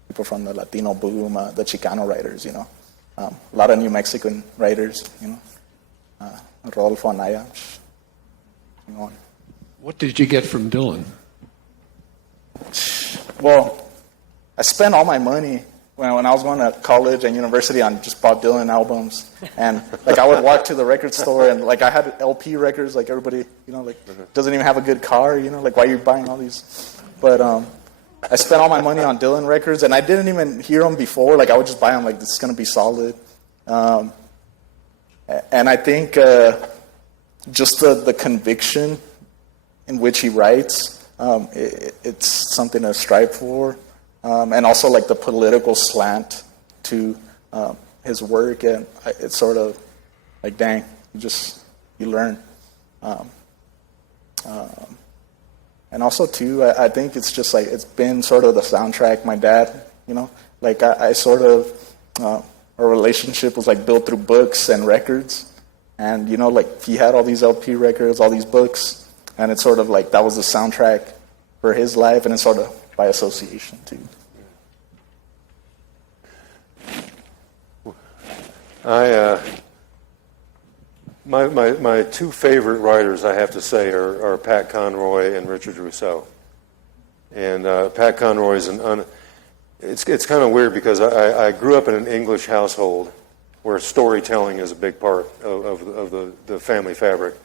people from the Latino boom, the Chicano writers, a lot of New Mexican writers, Rodolfo Amaya. What did you get from Dylan? Well, I spent all my money when I was going to college and university on just Bob Dylan albums, and like I would walk to the record store and like I had LP records, like everybody, doesn't even have a good car, like why are you buying all these? But I spent all my money on Dylan records, and I didn't even hear them before. Like I would just buy them, like this is gonna be solid. And I think just the conviction in which he writes, it's something to strive for. And also like the political slant to his work, and it's sort of like, dang, you learn. And also too, I think it's just like, it's been sort of the soundtrack. My dad, like I sort of, our relationship was like built through books and records. And, like he had all these LP records, all these books, and it's sort of like that was the soundtrack for his life, and it's sort of by association too. My two favorite writers, I have to say, are Pat Conroy and Richard Rousseau. And Pat Conroy is it's kind of weird because I grew up in an English household where storytelling is a big part of the family fabric.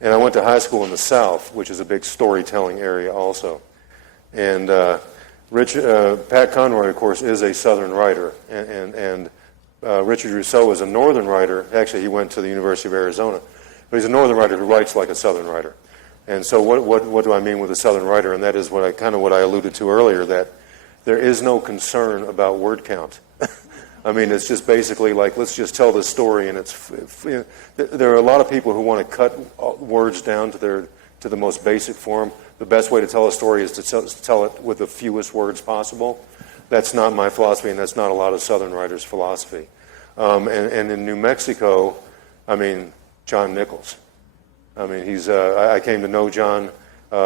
And I went to high school in the South, which is a big storytelling area also. And Pat Conroy, of course, is a Southern writer, and Richard Rousseau is a Northern writer. Actually, he went to the University of Arizona, but he's a Northern writer who writes like a Southern writer. And so, what do I mean with a Southern writer? And that is what I alluded to earlier, that there is no concern about word count. I mean, it's just basically like, let's just tell this story, and there are a lot of people who want to cut words down to the most basic form. The best way to tell a story is to tell it with the fewest words possible. That's not my philosophy, and that's not a lot of Southern writers' philosophy. And in New Mexico, I mean, John Nichols. I mean, I came to know John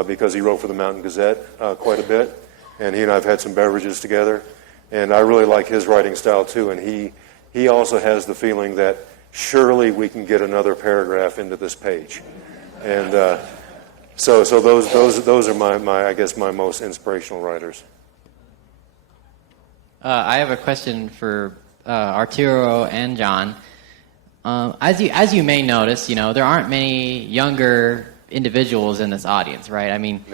because he wrote for the Mountain Gazette quite a bit, and he and I have had some beverages together. And I really like his writing style too. And he also has the feeling that surely we can get another paragraph into this page. And so those are my I guess my most inspirational writers. I have a question for Arturo and John. As you may notice, there aren't many younger individuals in this audience, right? I mean,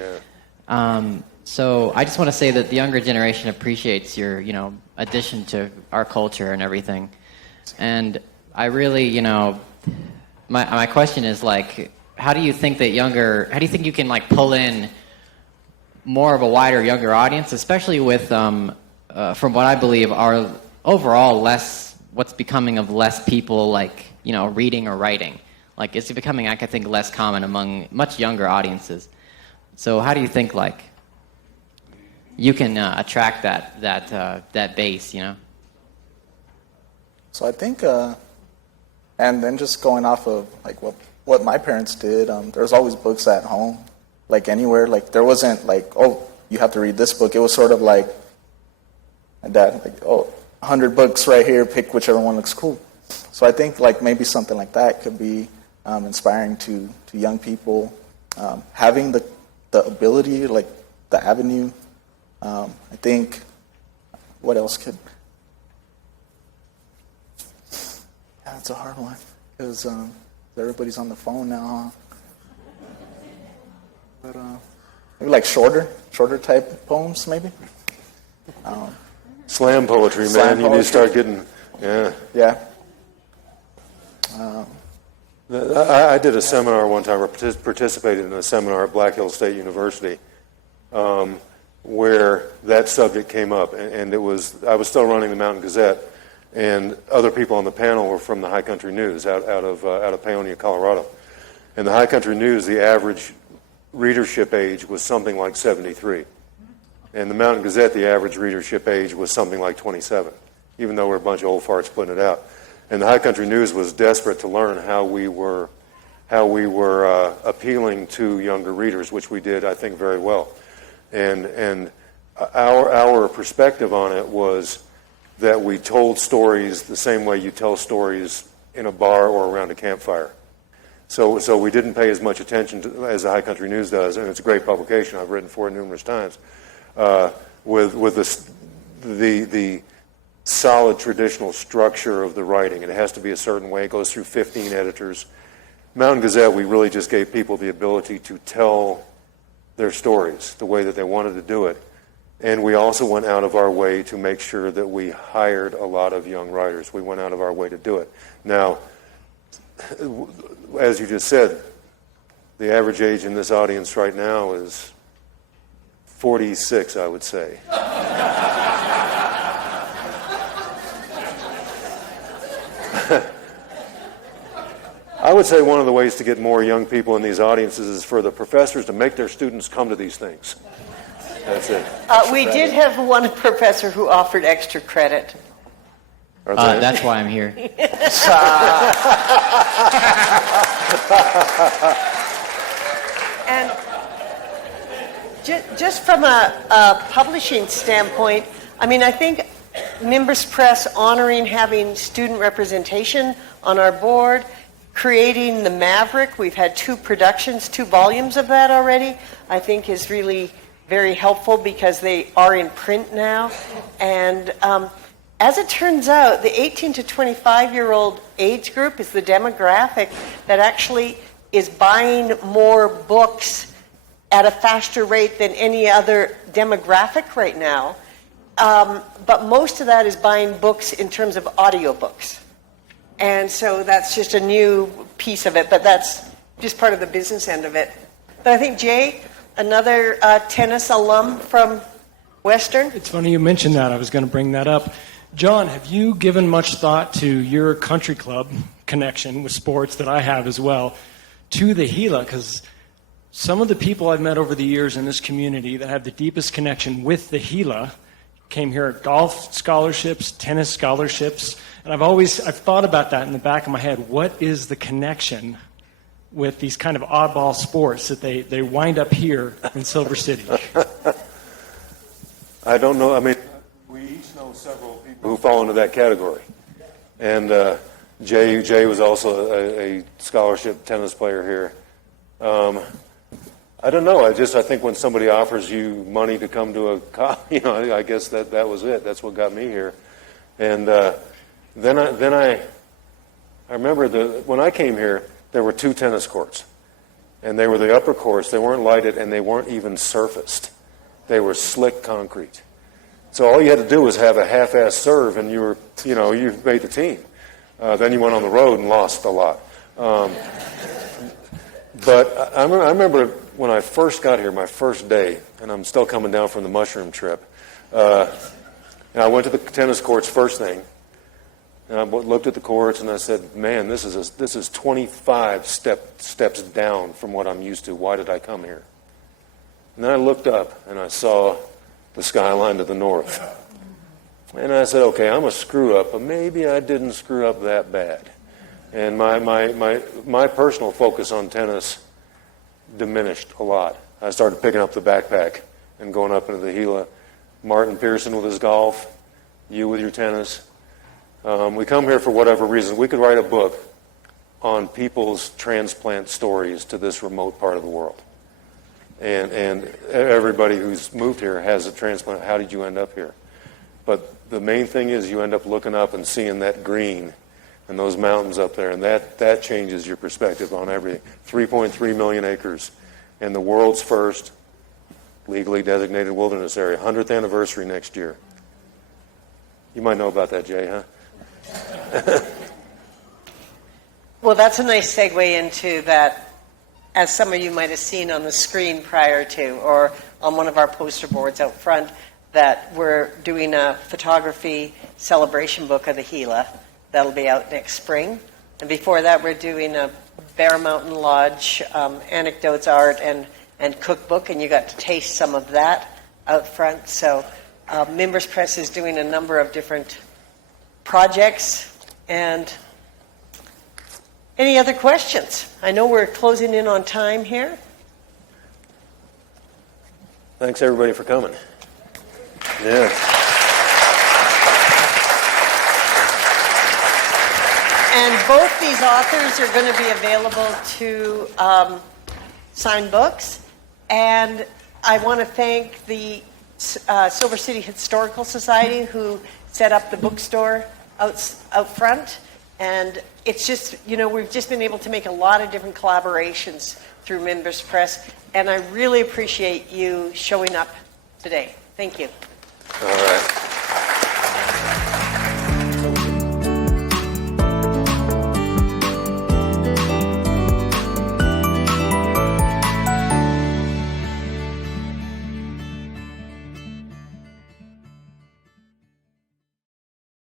so I just want to say that the younger generation appreciates your, addition to our culture and everything. And I really, my question is like, how do you think you can like pull in more of a wider, younger audience, especially with, from what I believe are overall what's becoming of less people like, reading or writing. Like it's becoming, I think, less common among much younger audiences. So how do you think like you can attract that base, So I think, and then just going off of like what my parents did, there was always books at home, like anywhere. Like there wasn't like, oh, you have to read this book. It was sort of like my dad, like, oh, 100 books right here, pick whichever one looks cool. So I think like maybe something like that could be inspiring to young people, having the ability, like the avenue. I think, what else could? Yeah, it's a hard one because everybody's on the phone now. But maybe like shorter type poems, maybe. Slam poetry, man. Slam You need to start poetry. getting, Yeah. I did a seminar one time, or participated in a seminar at Black Hills State University, where that subject came up, and I was still running the Mountain Gazette, and other people on the panel were from the High Country News out of Paonia, Colorado. And the High Country News, the average readership age was something like 73. And the Mountain Gazette, the average readership age was something like 27, even though we're a bunch of old farts putting it out. And the High Country News was desperate to learn how we were appealing to younger readers, which we did, I think, very well. And our perspective on it was that we told stories the same way you tell stories in a bar or around a campfire. So we didn't pay as much attention as the High Country News does, and it's a great publication. I've written for it numerous times. With the solid traditional structure of the writing. It has to be a certain way. It goes through 15 editors. Mountain Gazette, we really just gave people the ability to tell their stories the way that they wanted to do it. And we also went out of our way to make sure that we hired a lot of young writers. We went out of our way to do it. Now, as you just said, the average age in this audience right now is 46, I would say. I would say one of the ways to get more young people in these audiences is for the professors to make their students come to these things. That's it. We did have one professor who offered extra credit. That's why I'm here. And just from a publishing standpoint, I mean, I think Mimbres Press honoring having student representation on our board, creating the Maverick, we've had 2 productions, 2 volumes of that already, I think is really very helpful because they are in print now. And as it turns out, the 18 to 25-year-old age group is the demographic that actually is buying more books at a faster rate than any other demographic right now. But most of that is buying books in terms of audiobooks. And so that's just a new piece of it, but that's just part of the business end of it. But I think Jay, another tennis alum from Western. It's funny you mentioned that. I was going to bring that up. John, have you given much thought to your country club connection with sports that I have as well to the Gila? Because some of the people I've met over the years in this community that have the deepest connection with the Gila came here at golf scholarships, tennis scholarships, and I've thought about that in the back of my head. What is the connection with these kind of oddball sports that they wind up here in Silver City? I don't know. I mean, we each know several people who fall into that category. And Jay was also a scholarship tennis player here. I don't know. I think when somebody offers you money to come to I guess that was it. That's what got me here. And then I remember when I came here, there were 2 tennis courts. And they were the upper courts. They weren't lighted, and they weren't even surfaced. They were slick concrete. So all you had to do was have a half-ass serve, and you made the team. Then you went on the road and lost a lot. But I remember when I first got here, my first day, and I'm still coming down from the mushroom trip. And I went to the tennis courts first thing, and I looked at the courts, and I said, "Man, this is 25 steps down from what I'm used to. Why did I come here?" And then I looked up, and I saw the skyline to the north. And I said, "Okay, I'm a screw-up, but maybe I didn't screw up that bad." And my personal focus on tennis diminished a lot. I started picking up the backpack and going up into the Gila. Martin Pearson with his golf, you with your tennis. We come here for whatever reason. We could write a book on people's transplant stories to this remote part of the world. And everybody who's moved here has a transplant. How did you end up here? But the main thing is you end up looking up and seeing that green and those mountains up there, and that changes your perspective on everything. 3.3 million acres and the world's first legally designated wilderness area. 100th anniversary next year. You might know about that, Jay, huh? Well, that's a nice segue into that, as some of you might have seen on the screen prior to, or on one of our poster boards out front, that we're doing a photography celebration book of the Gila. That'll be out next spring. And before that, we're doing a Bear Mountain Lodge anecdotes, art, and cookbook, and you got to taste some of that out front. So Mimbres Press is doing a number of different projects. And any other questions? I know we're closing in on time here. Thanks, everybody, for coming. Yeah. And both these authors are going to be available to sign books. And I want to thank the Silver City Historical Society who set up the bookstore out front. And it's just, we've just been able to make a lot of different collaborations through Mimbres Press. And I really appreciate you showing up today. Thank you. All right.